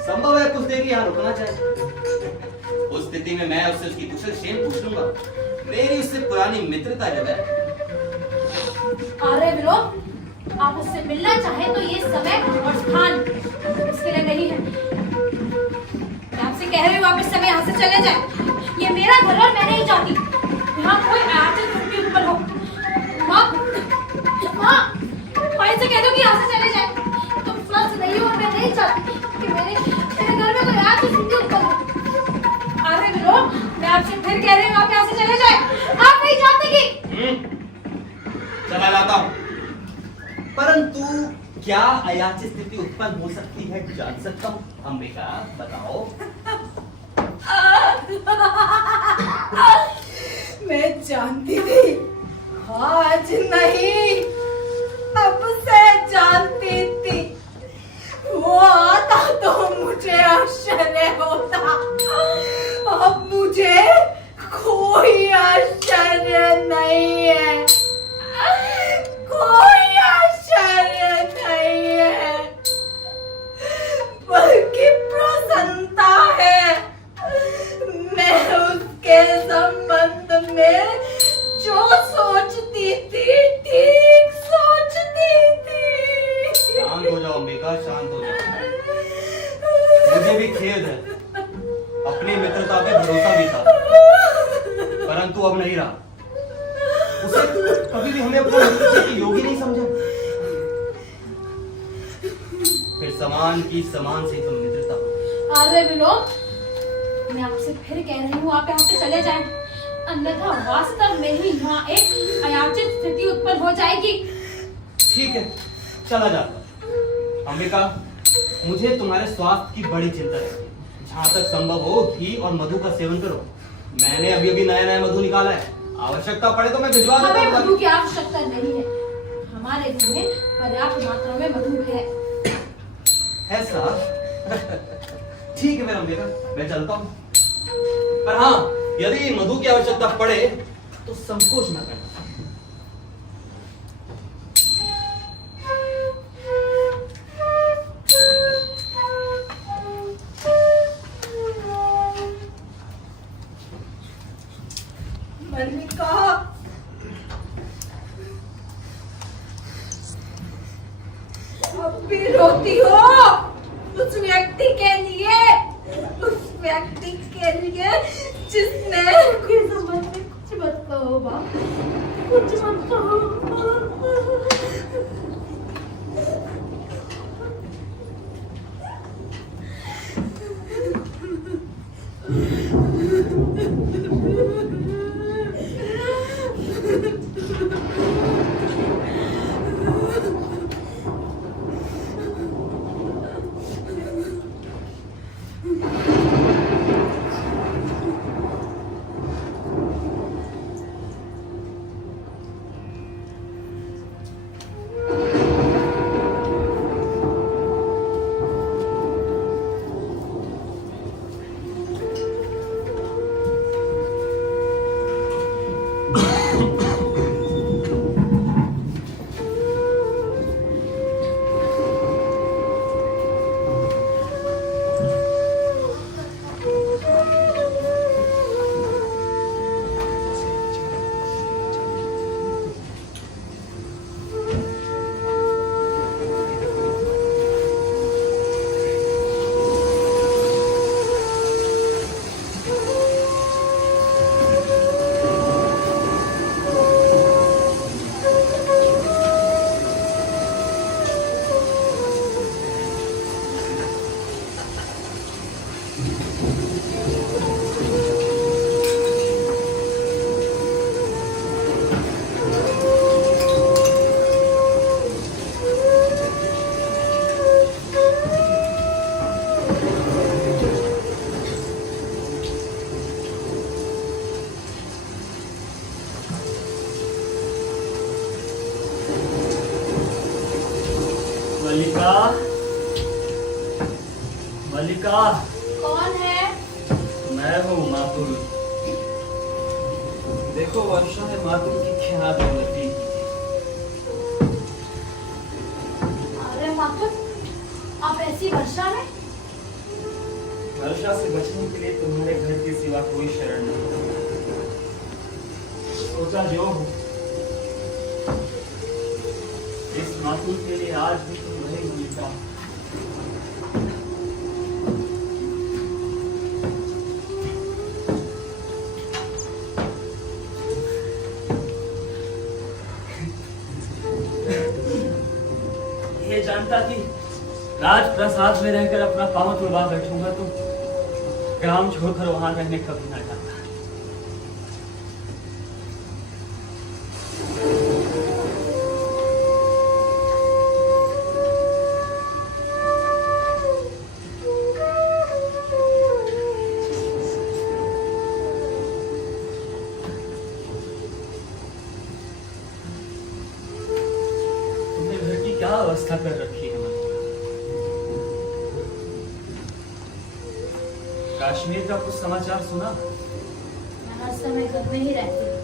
संभव है कुछ देर यहाँ रुकना चाहिए। उस स्थिति में मैं उससे उसकी कुशल क्षेम पूछ लूंगा। मेरी उससे पुरानी मित्रता जब है। अरे बिलो, आप उससे मिलना चाहें तो ये समय और स्थान उसके लिए नहीं है। मैं आपसे कह रही हूँ आप इस समय यहाँ से चले जाएं। ये मेरा घर और मैं नहीं चाहती यहाँ कोई आयातित छुट्टी ऊपर हो। माँ से कह दो कि यहाँ से चले जाएं। तुम स्वस्थ नहीं हो और मैं नहीं चाहती कि मेरे घर में कोई आयातित छुट्टी ऊपर हो। अरे बिलो, मैं आपसे फिर कह रही हूँ आप यहाँ से चले जाएं। आप नहीं चाहते कि चला जाता हूँ, परंतु क्या अयाचित स्थिति उत्पन्न हो सकती है जान सकता हूँ? अंबिका बताओ। मैं जानती थी, आज नहीं अब से जानती थी। वो आता तो मुझे आश्चर्य होता, अब मुझे कोई आश्चर्य नहीं है, कोई आश्चर्य नहीं है, बल्कि प्रसन्नता है। मैं उसके संबंध में जो सोचती थी ठीक सोचती थी। शांत हो जाओ अंबिका, शांत हो जाओ। मुझे भी खेद है, अपनी मित्रता पे भरोसा भी था, परंतु अब नहीं रहा। उसे कभी भी हमें अपने मित्र के योग्य नहीं समझा। फिर समान की समान से तुम मित्रता। अरे बिलो, मैं आपसे फिर कह रही हूँ आप यहाँ से चले जाएं, अन्यथा वास्तव में ही यहाँ एक अयाचित स्थिति उत्पन्न हो जाएगी। ठीक है, चला जाता। अंबिका, मुझे तुम्हारे स्वास्थ्य की बड़ी चिंता है। जहाँ तक संभव हो घी और मधु का सेवन करो। मैंने अभी नया नया मधु निकाला है, आवश्यकता पड़े तो मैं भिजवा दूंगा। हमें मधु की आवश्यकता नहीं है, हमारे घर में पर्याप्त मात्रा में मधु है। ऐसा? ठीक है मेरा अंबिका, मैं चलता हूँ। पर हाँ, यदि मधु की आवश्यकता पड़े तो संकोच न करना। मल्लिका, अब भी रोती हो उस व्यक्ति के लिए, उस व्यक्ति के लिए जिसने के संबंध में कुछ मत कहो बाप, कुछ मत कहो। मल्लिका, कौन है? मैं हूँ मातुल। देखो वर्षा है मातुल की ख्यात होती। अरे मातुल, आप ऐसी वर्षा में? वर्षा से बचने के लिए तुम्हारे घर के सिवा कोई शरण नहीं। सोचा जो हो, इस मातुल के लिए आज भी तुम नहीं मिलता। ये जानता कि राजप्रसाद में रहकर अपना पांव तुड़वा बैठूंगा तो ग्राम छोड़कर वहां रहने कभी ना जाता। तुमने घर की क्या अवस्था कर रखी है? कश्मीर का कुछ समाचार सुना? मैं हर समय घर में ही रहती हूँ,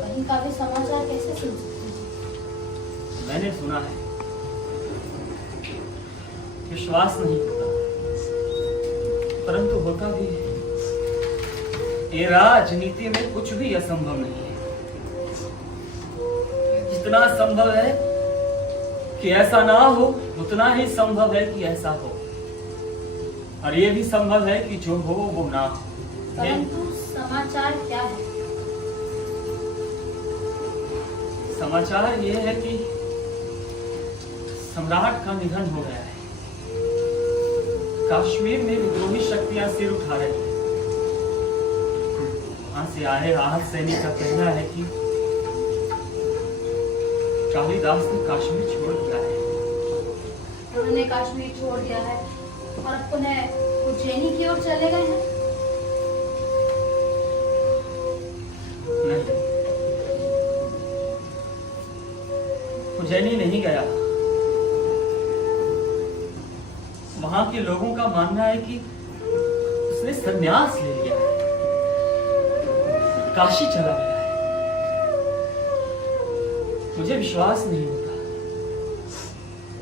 कहीं का भी समाचार कैसे सुन सकती हूँ? मैंने सुना है, विश्वास नहीं होता, परंतु होता भी है। ये राजनीति में कुछ भी असंभव नहीं है। जितना संभव है कि ऐसा ना हो, उतना ही संभव है कि ऐसा हो, और ये भी संभव है कि जो हो वो ना हो। परंतु समाचार क्या है? समाचार ये है कि सम्राट का निधन हो गया है। कश्मीर में विद्रोही शक्तियां सिर उठा रही हैं। वहां से आए राहत सैनिक का कहना है कि कालिदास ने कश्मीर छोड़ दिया है। उन्होंने कश्मीर छोड़ दिया है और अब पुनः उज्जैनी की ओर चले गए हैं। नहीं, उज्जैनी नहीं गया। वहां के लोगों का मानना है कि उसने संन्यास ले लिया है, काशी चला गया है। मुझे विश्वास नहीं होता।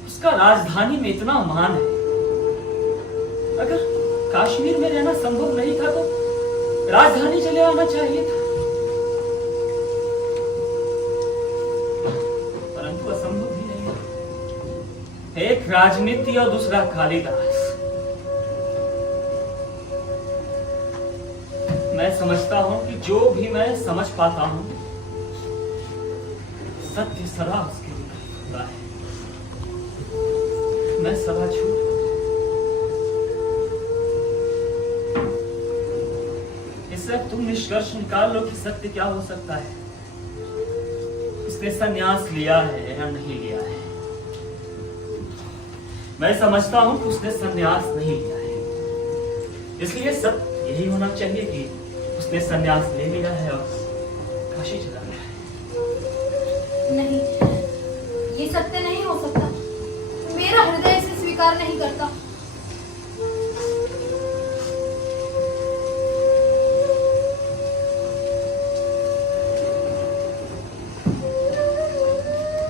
उसका राजधानी में इतना मान है। अगर कश्मीर में रहना संभव नहीं था तो राजधानी चले आना चाहिए था, परंतु असंभव भी नहीं है। एक राजनीति और दूसरा कालिदास। मैं समझता हूं कि जो भी मैं समझ पाता हूं, सत्य सदा उसके लिए खुदा है। मैं सदा झूठ। इससे अब तुम निष्कर्ष निकाल लो कि सत्य क्या हो सकता है। उसने संन्यास लिया है या नहीं लिया है? मैं समझता हूं कि उसने संन्यास नहीं लिया है। इसलिए सत्य यही होना चाहिए कि उसने संन्यास ले लिया है और काशी चला गया है। नहीं, ये सत्य नहीं हो सकता। मेरा हृदय इसे स्वीकार नहीं करता।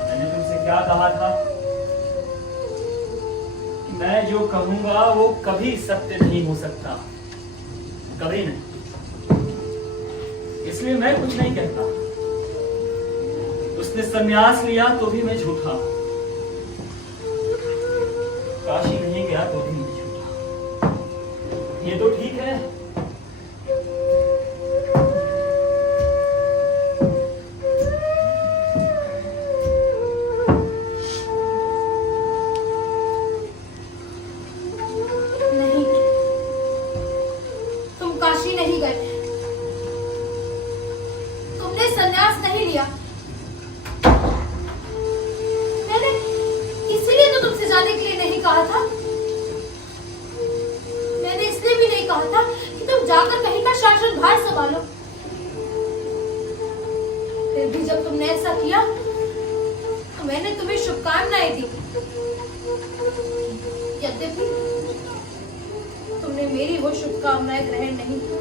मैंने तुमसे क्या कहा था कि मैं जो कहूंगा वो कभी सत्य नहीं हो सकता, कभी नहीं। इसलिए मैं कुछ नहीं कहता। उसने संन्यास लिया तो भी मैं झूठा, काशी नहीं गया तो भी मैं झूठा। ये तो ठीक है। नहीं, तुम काशी नहीं गए, तुमने संन्यास नहीं लिया। मैंने इसलिए तो तुमसे जाने के लिए नहीं कहा था। मैंने इसलिए भी नहीं कहा था कि तुम जाकर कहीं का शासन भार संभालो। फिर भी जब तुमने ऐसा किया तो मैंने तुम्हें शुभकामनाएं दी। यद्यपि मेरी वो शुभकामनाएं ग्रहण नहीं की।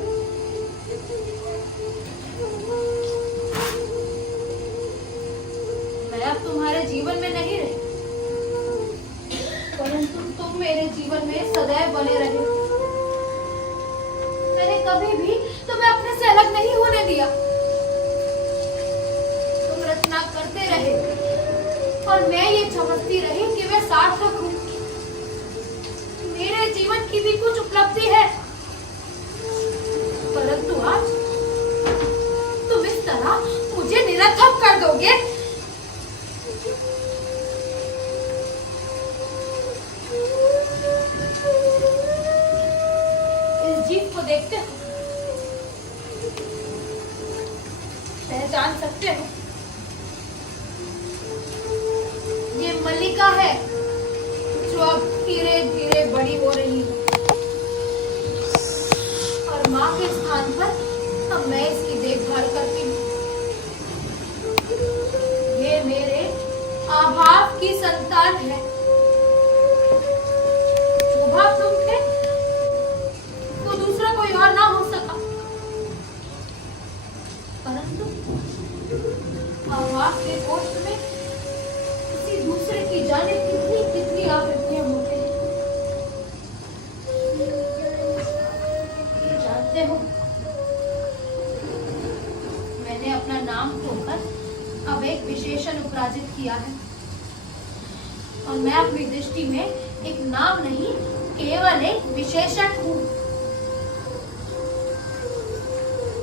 मैं अब तुम्हारे जीवन में नहीं रही, परंतु तुम मेरे जीवन में सदैव बने रहे। मैंने कभी भी तुम्हें अपने से अलग नहीं होने दिया। तुम रचना करते रहे और मैं ये समझती रही कि मैं सार्थक हूँ। मेरे जीवन की भी कुछ उपलब्धि है, परंतु आज तुम इस तरह मुझे निरर्थक कर दोगे। इस जीव को देखते हो, पहचान सकते हो? ये मल्लिका है जो अब धीरे धीरे बड़ी हो रही है और माँ के स्थान पर अब मैं इसकी देखभाल करती हूँ। ये मेरे आभाव की संतान है। जो भाव तुम थे वो दूसरा कोई और ना हो सका, परंतु आभाव के पोस्ट में किसी दूसरे की जाने कितनी कितनी आवृत्तियां होते हैं। जानते हो, मैंने अपना नाम खोकर अब एक विशेषण उपराजित किया है और मैं अपनी दृष्टि में एक नाम नहीं केवल एक विशेषण हूँ।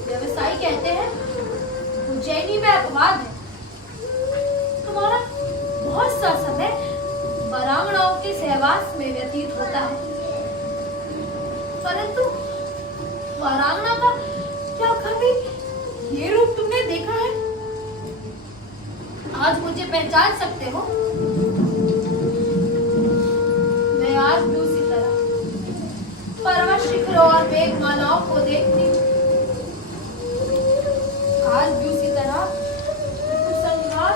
व्यवसायी कहते हैं उज्जैनी में अपवाद है। तुम्हारा बहुत सा समय वरांगनाओं के सहवास में व्यतीत होता है, परंतु वरांगना का क्या कभी ये रूप तुमने देखा है? आज मुझे पहचान सकते हो? मैं आज भी उसी तरह पर्वत शिखरों और मेघमालाओं को देखती हूँ। आज भी उसी तरह संहार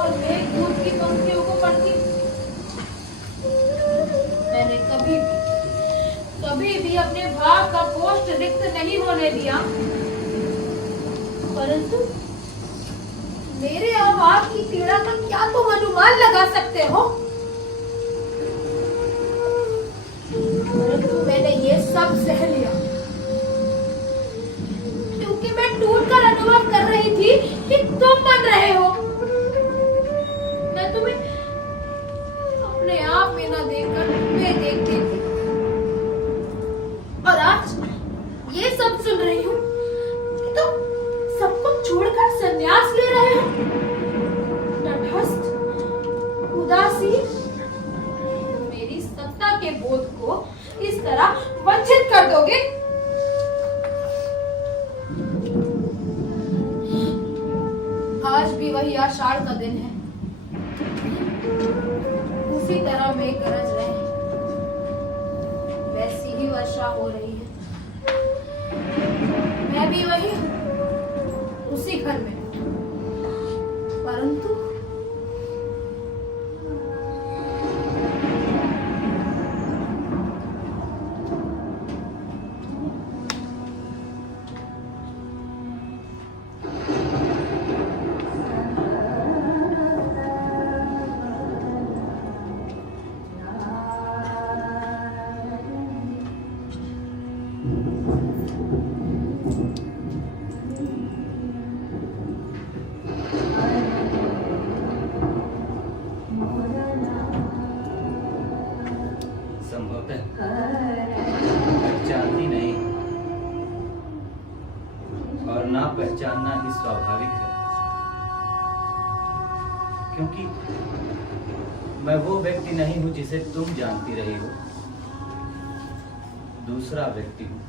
और मेघदूत की पंक्तियों को पढ़ती हूँ। मैंने कभी भी अपने भाव का पोस्ट रिक्त नहीं होने दिया, परंतु मेरे आभाव की पीड़ा का क्या तुम अनुमान लगा सकते हो? परंतु मैंने ये सब सह लिया क्योंकि मैं टूटकर अनुभव कर रही थी कि तुम बन रहे हो। मैं तुम्हें अपने आप में न देखकर मैं देखती थी और आज ये सब सुन रही हूँ कि तुम सब कुछ छोड़कर संन्यास ले रहे हो। तटस्थ, उदासीन, मेरी सत्ता के बोध को इस तरह वंचित कर दोगे? आज भी वही आषाढ़ का दिन है, उसी तरह मेघ गरज रहे हैं, वैसी ही वर्षा हो रही है। मैं भी वही हूँ, उसी घर में, परंतु पहचानती नहीं और ना पहचानना ही स्वाभाविक है, क्योंकि मैं वो व्यक्ति नहीं हूं जिसे तुम जानती रही हो। दूसरा व्यक्ति हूं,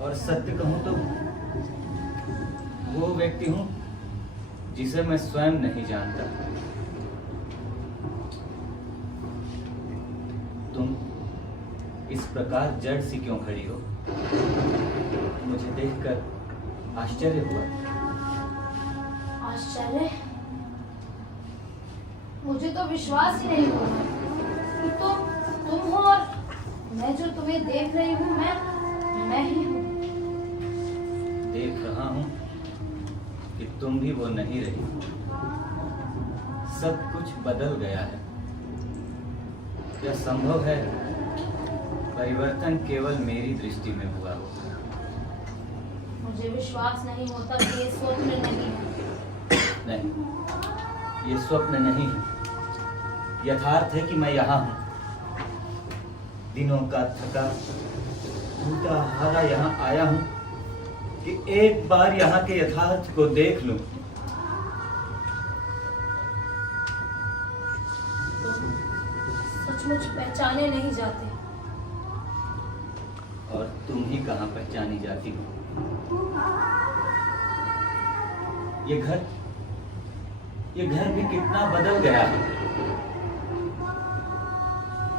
और सत्य कहूं तो वो व्यक्ति हूं जिसे मैं स्वयं नहीं जानता। तुम इस प्रकार जड़ सी क्यों खड़ी हो? मुझे देखकर आश्चर्य हुआ। आश्चर्य? मुझे तो विश्वास ही नहीं हो रहा कि तुम हो और मैं जो तुम्हें देख रही हूँ मैं ही हूँ। देख रहा हूं कि तुम भी वो नहीं रही। सब कुछ बदल गया है। क्या संभव है परिवर्तन केवल मेरी दृष्टि में हुआ हो? मुझे विश्वास नहीं होता कि ये स्वप्न नहीं है। नहीं, ये स्वप्न नहीं है। यथार्थ है कि मैं यहाँ हूँ। दिनों का थका टूटा हारा यहाँ आया हूँ कि एक बार यहाँ के यथार्थ को देख लूं। सचमुच पहचाने नहीं जाते। और तुम ही कहाँ पहचानी जाती हो? ये घर भी कितना बदल गया है।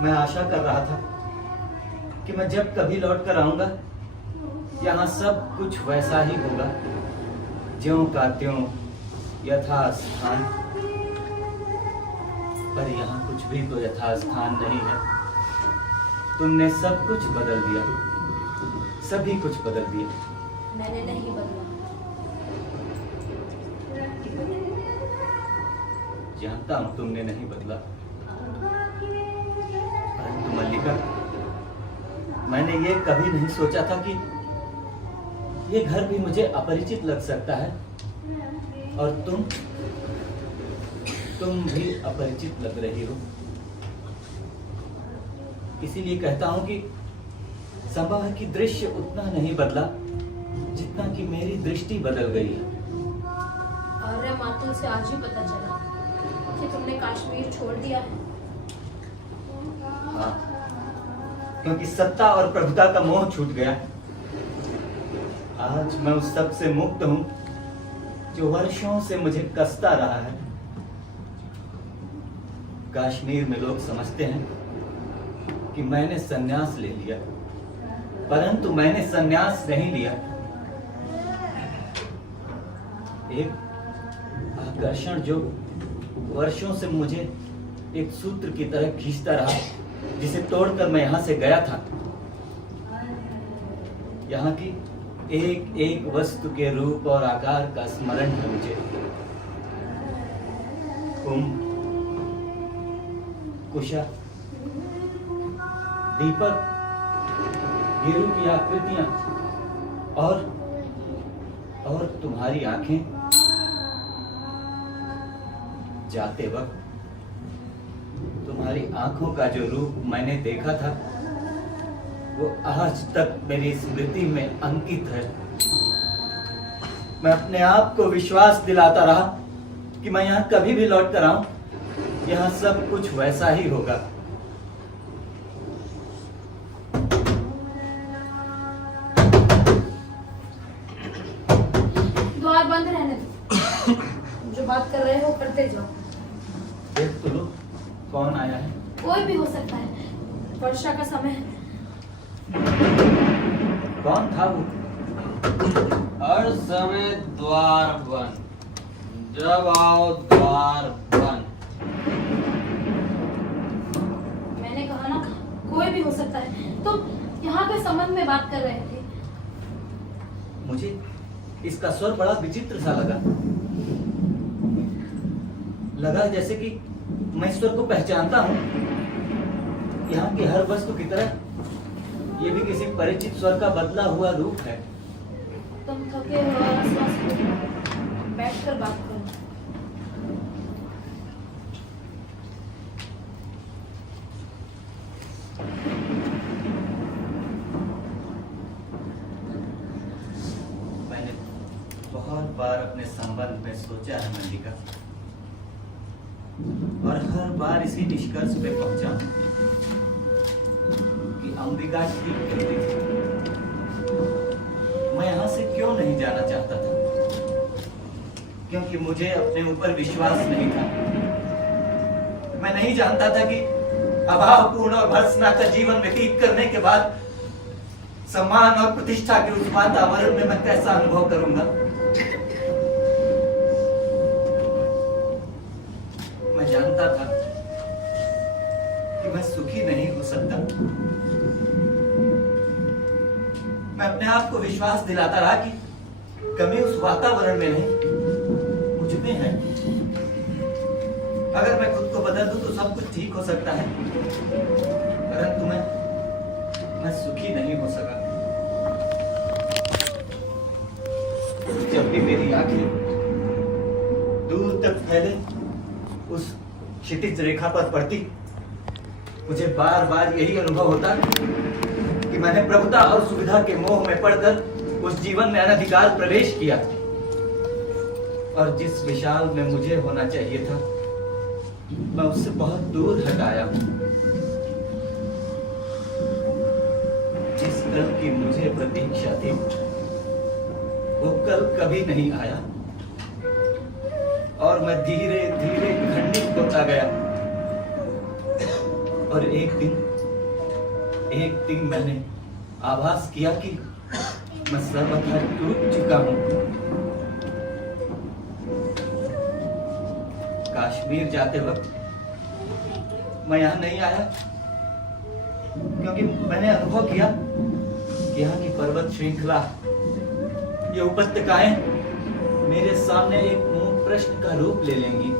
मैं आशा कर रहा था कि मैं जब कभी लौट कर आऊंगा यहाँ सब कुछ वैसा ही होगा, ज्यों का त्यों, यथास्थान। पर यहाँ कुछ भी तो यथास्थान नहीं है। तुमने सब कुछ बदल दिया, सभी कुछ बदल दिया। मैंने नहीं बदला। जानता हूं तुमने नहीं बदला, परंतु मल्लिका, मैंने ये कभी नहीं सोचा था कि ये घर भी मुझे अपरिचित लग सकता है और तुम भी अपरिचित लग रही हो। इसीलिए कहता हूं कि संभव है कि दृश्य उतना नहीं बदला जितना कि मेरी दृष्टि बदल गई है। आर्य मातुल से आज ही पता चला कि तुमने कश्मीर छोड़ दिया है। हाँ, क्योंकि सत्ता और प्रभुता का मोह छूट गया। आज मैं उस सब से मुक्त हूं जो वर्षों से मुझे कसता रहा है। कश्मीर में लोग समझते हैं कि मैंने संन्यास ले लिया, परंतु मैंने संन्यास नहीं लिया। एक आकर्षण जो वर्षों से मुझे एक सूत्र की तरह खींचता रहा, जिसे तोड़कर मैं यहां से गया था। यहाँ की एक एक वस्तु के रूप और आकार का स्मरण है मुझे। कुंभ, कुशा, दीपक, गिरु की आकृतियां और तुम्हारी आंखें। जाते वक्त तुम्हारी आंखों का जो रूप मैंने देखा था वो आज तक मेरी स्मृति में अंकित है। मैं अपने आप को विश्वास दिलाता रहा कि मैं यहाँ कभी भी लौट कर आऊं, यहाँ सब कुछ वैसा ही होगा। द्वार बंद रहने दो। जो बात कर रहे हो करते जाओ। देख तो लो, कौन आया है? कोई भी हो सकता है, वर्षा का समय है। कौन था वो? हर समय द्वार बंद, जब आओ द्वार बंद। मैंने कहा ना, कोई भी हो सकता है। तुम यहाँ के संबंध में बात कर रहे थे। मुझे इसका स्वर बड़ा विचित्र सा लगा जैसे कि मैं इस स्वर को पहचानता हूँ। यहाँ की हर वस्तु की तरह ये भी किसी परिचित स्वर का बदला हुआ रूप है। तुम थके हो, आसपास बैठकर बात करो। मैंने बहुत बार अपने संबंध में सोचा है मल्लिका, और हर बार इसी निष्कर्ष पे पहुंचा कि अंबिका ठीक कहती थी। मैं यहाँ से क्यों नहीं जाना चाहता था? क्योंकि मुझे अपने ऊपर विश्वास नहीं था। मैं नहीं जानता था कि अभावपूर्ण और भर्त्सना का जीवन व्यतीत करने के बाद सम्मान और प्रतिष्ठा के उस वातावरण में मैं कैसा अनुभव करूंगा। मैं जानता था कि मैं सुखी नहीं हो सकता। मैं अपने आप को विश्वास दिलाता रहा कि कमी उस वातावरण में नहीं, मुझ में है। अगर मैं खुद को बदल दूं तो सब कुछ ठीक हो सकता है, परंतु मैं सुखी नहीं हो सका। जब भी मेरी आंखें दूर तक फैले उस क्षितिज रेखा पर पड़ती, मुझे बार बार यही अनुभव होता कि मैंने प्रभुता और सुविधा के मोह में पड़कर उस जीवन में अनधिकार प्रवेश किया और जिस विशाल में मुझे होना चाहिए था, मैं उससे बहुत दूर हटाया हूं। जिस कल की मुझे प्रतीक्षा थी वो कल कभी नहीं आया और मैं धीरे धीरे खंडित होता गया। और एक दिन मैंने आभास किया कि मैं सर्वथा टूट चुका हूं। काश्मीर जाते वक्त मैं यहां नहीं आया क्योंकि मैंने अनुभव किया कि यहाँ की पर्वत श्रृंखला, ये उपत्यकाएं मेरे सामने एक मूक प्रश्न का रूप ले लेंगी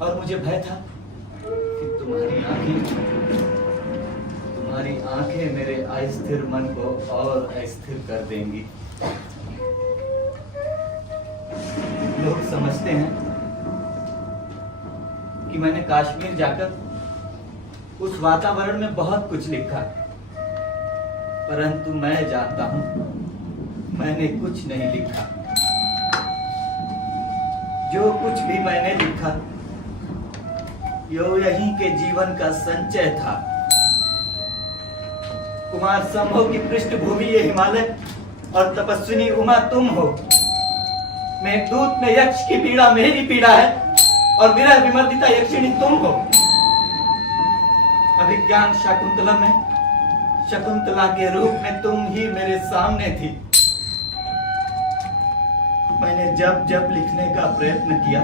और मुझे भय था कि तुम्हारी आंखें मेरे अस्थिर मन को और अस्थिर कर देंगी। लोग समझते हैं कि मैंने काश्मीर जाकर उस वातावरण में बहुत कुछ लिखा, परंतु मैं जानता हूं मैंने कुछ नहीं लिखा। जो कुछ भी मैंने लिखा यो यहीं के जीवन का संचय था। कुमार संभव की पृष्ठभूमि ये हिमालय और तपस्विनी उमा तुम हो। मेघदूत में यक्ष की पीड़ा मेरी पीड़ा है और विरह विमर्दिता यक्षिणी तुम हो। अभिज्ञान शकुंतला में शकुंतला के रूप में तुम ही मेरे सामने थी। मैंने जब जब लिखने का प्रयत्न किया,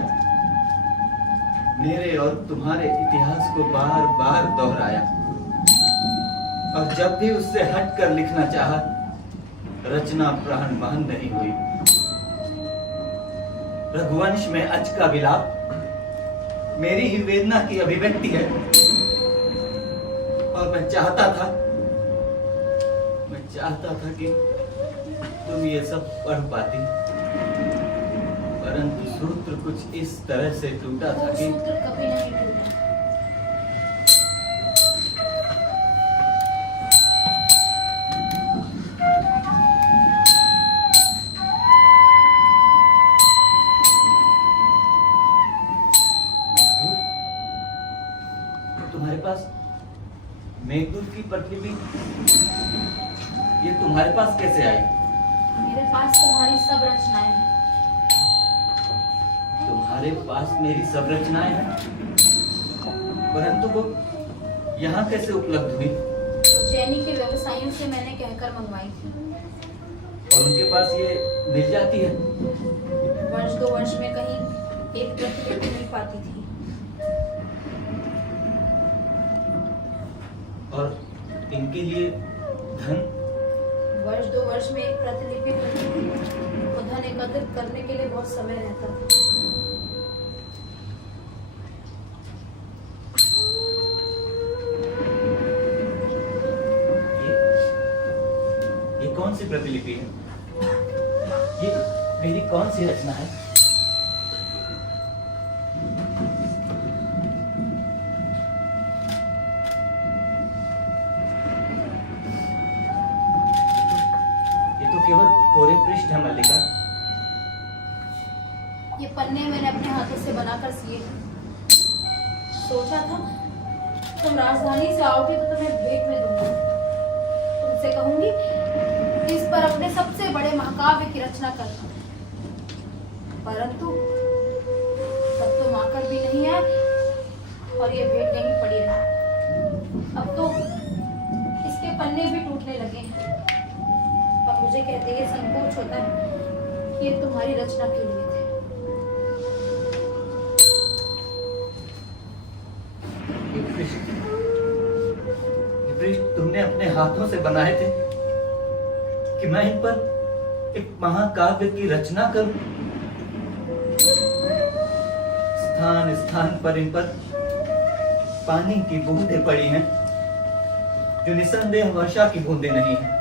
मेरे और तुम्हारे इतिहास को बार बार दोहराया और जब भी उससे हटकर लिखना चाहा, रचना प्राणवान नहीं हुई। रघुवंश में अच का विलाप मेरी ही वेदना की अभिव्यक्ति है और मैं चाहता था कि तुम ये सब पढ़ पाती, परंतु सूत्र कुछ इस तरह से टूटा था कि सूत्र कभी नहीं टूटा। तुम्हारे पास मेघदूत की प्रतिलिपि ये तुम्हारे पास कैसे आई? मेरे पास तुम्हारी सब रचनाएं हैं। तुम्हारे पास मेरी सब रचनाएं हैं, परंतु वो यहाँ कैसे उपलब्ध हुई? उज्जैनी के व्यवसायियों से मैंने कहकर मंगवाई थी और उनके पास ये मिल जाती है? वर्ष 2 वर्ष में कहीं एक प्रतिलिपि मिल पाती थी। और इनके लिए धन? वर्ष 2 वर्ष में एक प्रतिलिपि मिलती थी। वो धन एकत्रित करने के लिए बहुत समय रहता था। ये कौन सी प्रतिलिपि है? ये मेरी कौन सी रचना है? केवल कोरे पृष्ठ है मल्लिका। ये पन्ने मैंने अपने हाथों से बनाकर सिए थे। सोचा था तुम राजधानी से आओगे तो तुम्हें भेंट में दूंगी। तुमसे कहूंगी कि इस पर अपने सबसे बड़े महाकाव्य की रचना करना, परंतु तब तुम आकर भी नहीं आए और ये भेंट नहीं पड़ी रही। अब तो इसके पन्ने भी टूटने लगे हैं। मुझे कहते ये संकोच होता है कि ये तुम्हारी रचना के लिए थे। ये पृष्ठ तुमने अपने हाथों से बनाए थे कि मैं इन पर एक महाकाव्य की रचना करूं। स्थान स्थान पर इन पर पानी की बूंदें पड़ी हैं, जो निसंदेह वर्षा की बूंदें नहीं हैं।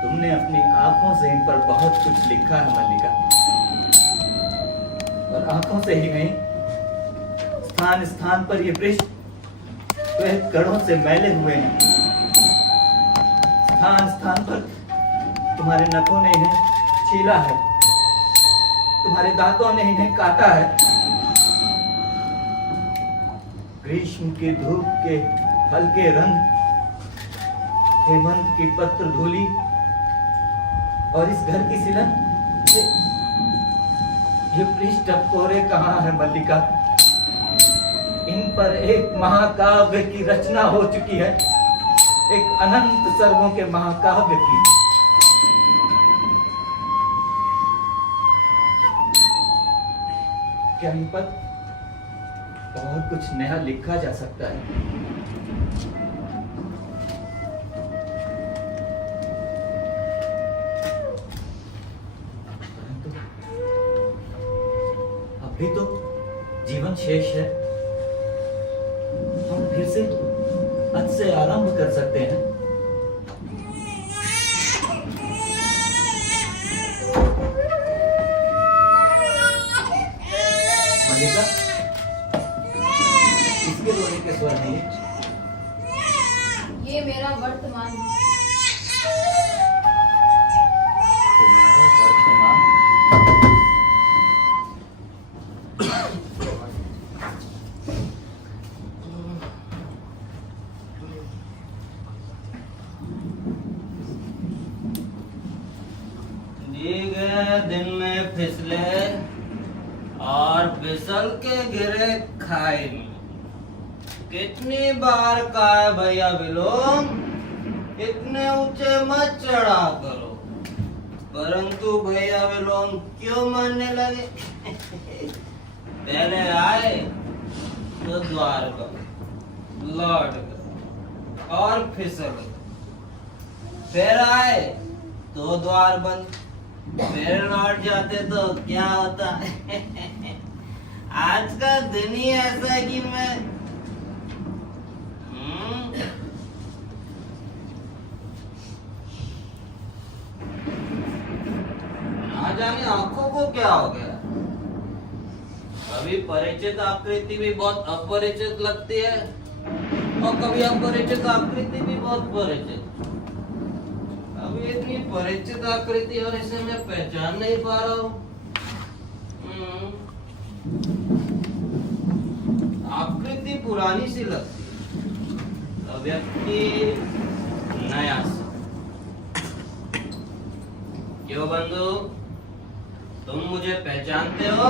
तुमने अपनी आंखों से इन पर बहुत कुछ लिखा है मल्लिका, और आंखों से ही नहीं, स्थान स्थान पर ये पृष्ठ वह कणों से मैले हुए हैं। स्थान स्थान पर तुम्हारे नखों ने इन्हें छीला है, तुम्हारे दांतों ने इन्हें काटा है। ग्रीष्म की धूप के हल्के रंग, हेमंत की पत्र धूली और इस घर की सिलन, ये पृष्ठ अब कोरे कहाँ है मल्लिका? इन पर एक महाकाव्य की रचना हो चुकी है, एक अनंत सर्गों के महाकाव्य की। क्या इन पर और कुछ नया लिखा जा सकता है? परंतु अभी तो जीवन शेष है, हम फिर से आज से आरंभ कर सकते हैं। मल्लिका, किसके रोने के स्वर हैं ये? ये मेरा वर्तमान है। तुम्हारा वर्तमान? दिन में फिसले और फिसल के गिरे खाई में। कितनी बार कहा भैया विलोम, इतने ऊंचे मत चढ़ा करो, परंतु भैया विलोम क्यों मानने लगे? पहले आए तो द्वार पर लौट गए और फिसल गए, फिर आए तो द्वार बंद, फिर लौट जाते तो क्या होता? आज का दिन ही ऐसा है कि मैं ना जाने आंखों को क्या हो गया। कभी परिचित आकृति भी बहुत अपरिचित लगती है और कभी अपरिचित आकृति भी बहुत परिचित। अभी इतनी परिचित आकृति और इसे मैं पहचान नहीं पा रहा हूँ। आकृति पुरानी सी लगती है, व्यक्ति नया सा। क्यों बंधु, तुम मुझे पहचानते हो?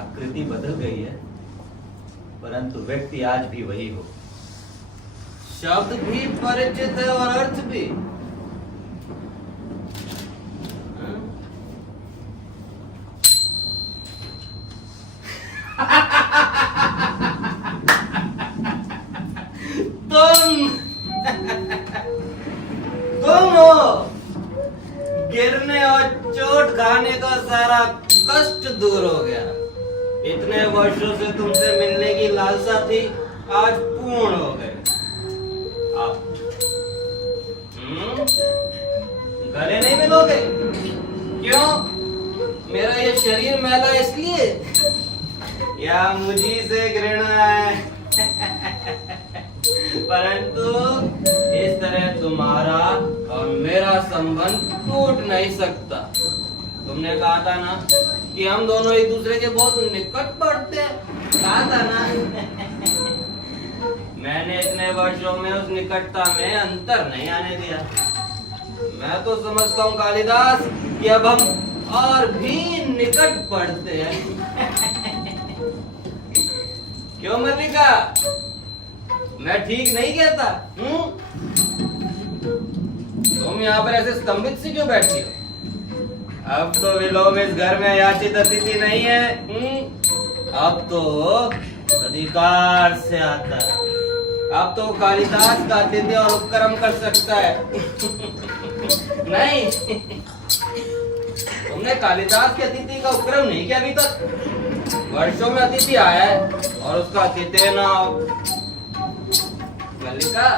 आकृति बदल गई है, परंतु व्यक्ति आज भी वही हो। शब्द भी परिचित है और अर्थ भी। तुम हो। गिरने और चोट खाने का सारा कष्ट दूर हो गया। इतने वर्षों से तुमसे मिलने की लालसा थी, आज पूर्ण हो गई। गले नहीं मिलोगे? क्यों? मेरा ये शरीर मैला इसलिए या मुझी से घृणा है? परंतु इस तरह तुम्हारा और मेरा संबंध टूट नहीं सकता। तुमने कहा था ना कि हम दोनों एक दूसरे के बहुत निकट पड़ते हैं, कहा था ना? मैंने इतने वर्षों में उस निकटता में अंतर नहीं आने दिया। मैं तो समझता हूँ कालिदास कि अब हम और भी निकट पड़ते हैं। क्यों मल्लिका, मैं ठीक नहीं कहता? तुम यहाँ पर ऐसे स्तंभित सी क्यों बैठी हो? अब तो विलोम इस घर में याचित अतिथि नहीं है। अब तो अधिकार से आता है। अब तो कालिदास का अतिथि और उपक्रम कर सकता है। नहीं, तुमने कालिदास के अतिथि का उपक्रम नहीं किया अभी तक। वर्षों में अतिथि आया है और उसका अतिथि ना हो। मल्लिका,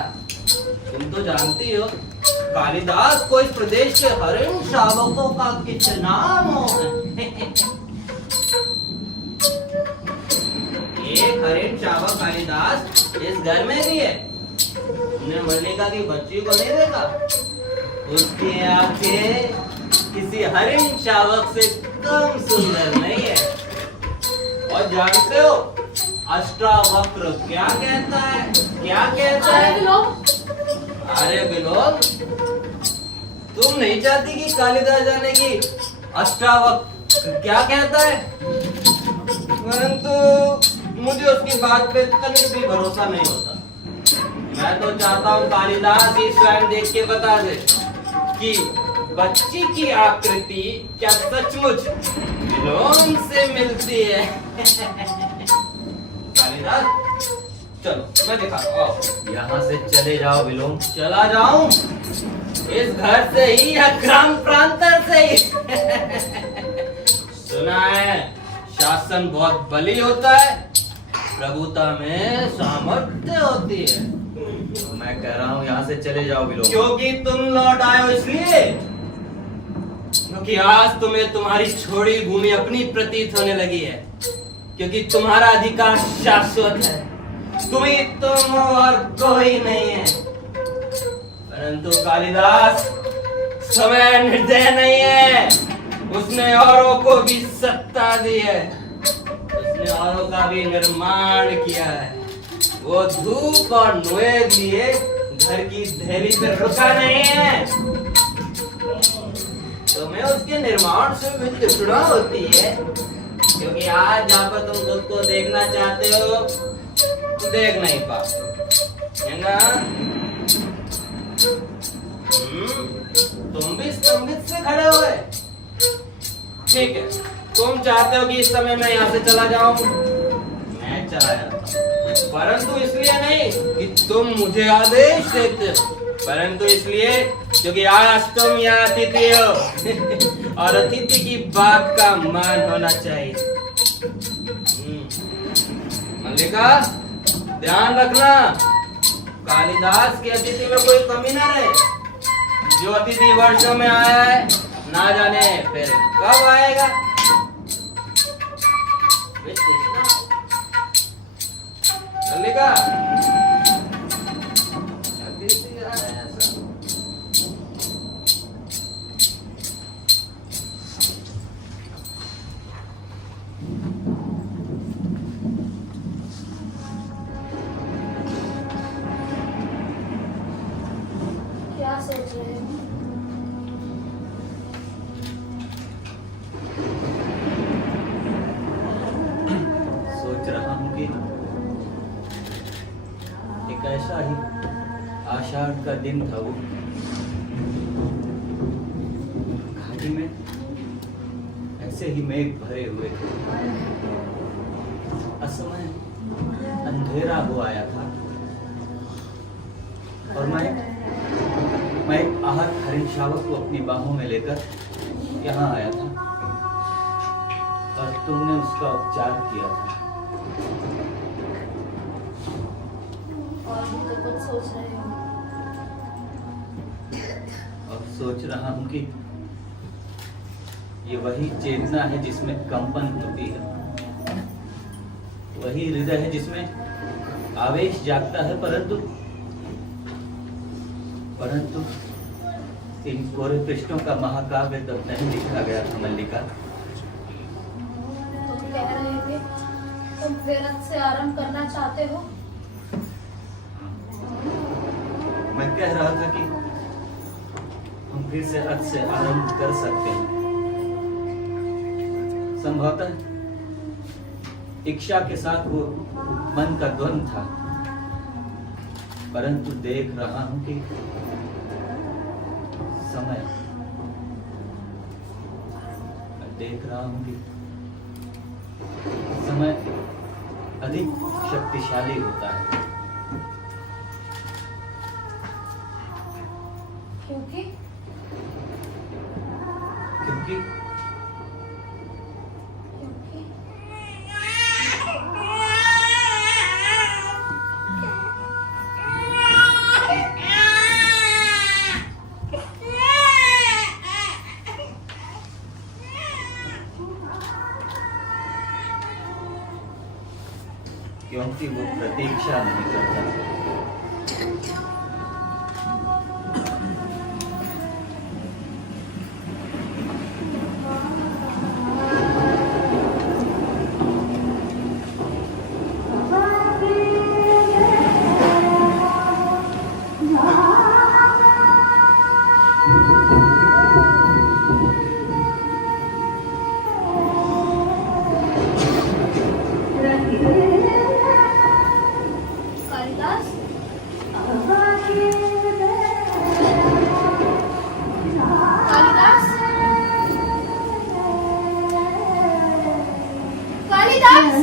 तुम तो जानती हो कालिदास को इस प्रदेश के हरिण शावकों का कितना मोह है। एक हरिण शावक कालिदास इस घर में भी है। तुमने मल्लिका की बच्ची को नहीं देखा? उसकी आंखें किसी हरिण शावक से कम सुंदर नहीं है। और जानते हो अष्टावक्र क्या कहता है? क्या कहता है? अरे बिलोल, तुम नहीं चाहती कि कालिदास जाने की अष्टावक्र क्या कहता है? परंतु मुझे उसकी बात पे कभी भी भरोसा नहीं होता। मैं तो चाहता हूँ कालिदास ही स्वयं देख के बता दे कि बच्ची की आकृति क्या सचमुच विलोम से मिलती है। कालिदास, चलो मैं दिखाता हूँ। यहाँ से चले जाओ विलोम। चला जाऊं? इस घर से ही या ग्राम प्रांतर से ही? सुना है शासन बहुत बली होता है, प्रभुता में सामर्थ्य होती है। मैं कह रहा हूँ यहाँ से चले जाओ विलोम। क्योंकि तुम लौट आए हो इसलिए? क्योंकि आज तुम्हें तुम्हारी छोड़ी भूमि अपनी प्रतीत होने लगी है। क्योंकि तुम्हारा अधिकार शाश्वत है, तुम और कोई नहीं है। परंतु कालिदास समय निर्दय नहीं है। उसने औरों को भी सत्ता दी है, उसने औरों का भी निर्माण किया है। वो धूप और नुए लिए घर की ढेरी पे रुका नहीं है। तुम्हें उसके निर्माण से भी तृष्णा होती है, क्योंकि आज जहाँ पर तुम खुद को देखना चाहते हो देख नहीं पाते, है ना? तुम भी स्तंभित से खड़े हुए। ठीक है, तुम चाहते हो कि इस समय मैं यहाँ से चला जाऊं, मैं चला जाता हूं। परंतु इसलिए नहीं कि तुम मुझे आदेश देते हो, परंतु इसलिए क्योंकि आज तुम यहाँ अतिथि हो और अतिथि की बात का मान होना चाहिए। मल्लिका, ध्यान रखना कालिदास के अतिथि में कोई कमी ना रहे। जो अतिथि वर्षों में आया है ना जाने फिर कब आएगा। मल्लिका, अतिथि आया है ऐसा। क्या सोच रहे हो? सोच रहा हूँ कि एक ऐसा ही आषाढ़ का दिन था। वो घाटी में ऐसे ही मेघ भरे हुए थे। असमय अंधेरा हो आया था और मैं एक आहत हरिण शावक को अपनी बाहों में लेकर यहाँ आया था और तुमने उसका उपचार किया था। और भी तो कुछ सोच रहे हो? अब सोच रहा हूँ कि ये वही चेतना है जिसमें कंपन होती है, वही हृदय है जिसमें आवेश जागता है, परंतु इन कोरे पृष्ठों का महाकाव्य तब नहीं लिखा गया था। मल्लिका, तुम कह रहे थे तुम फिर से आरंभ करना चाहते हो। मैं कह रहा था कि हम फिर से अर्थ से आरंभ कर सकते हैं। संभवतः इच्छा के साथ वो मन का द्वंद था, परंतु देख रहा हूं कि समय, देख रहा हूं कि समय अधिक शक्तिशाली होता है। क्योंकि क्योंकि क्योंकि क्योंकि वो प्रतीक्षा नहीं करता। कालिदास कालिदास कालिदास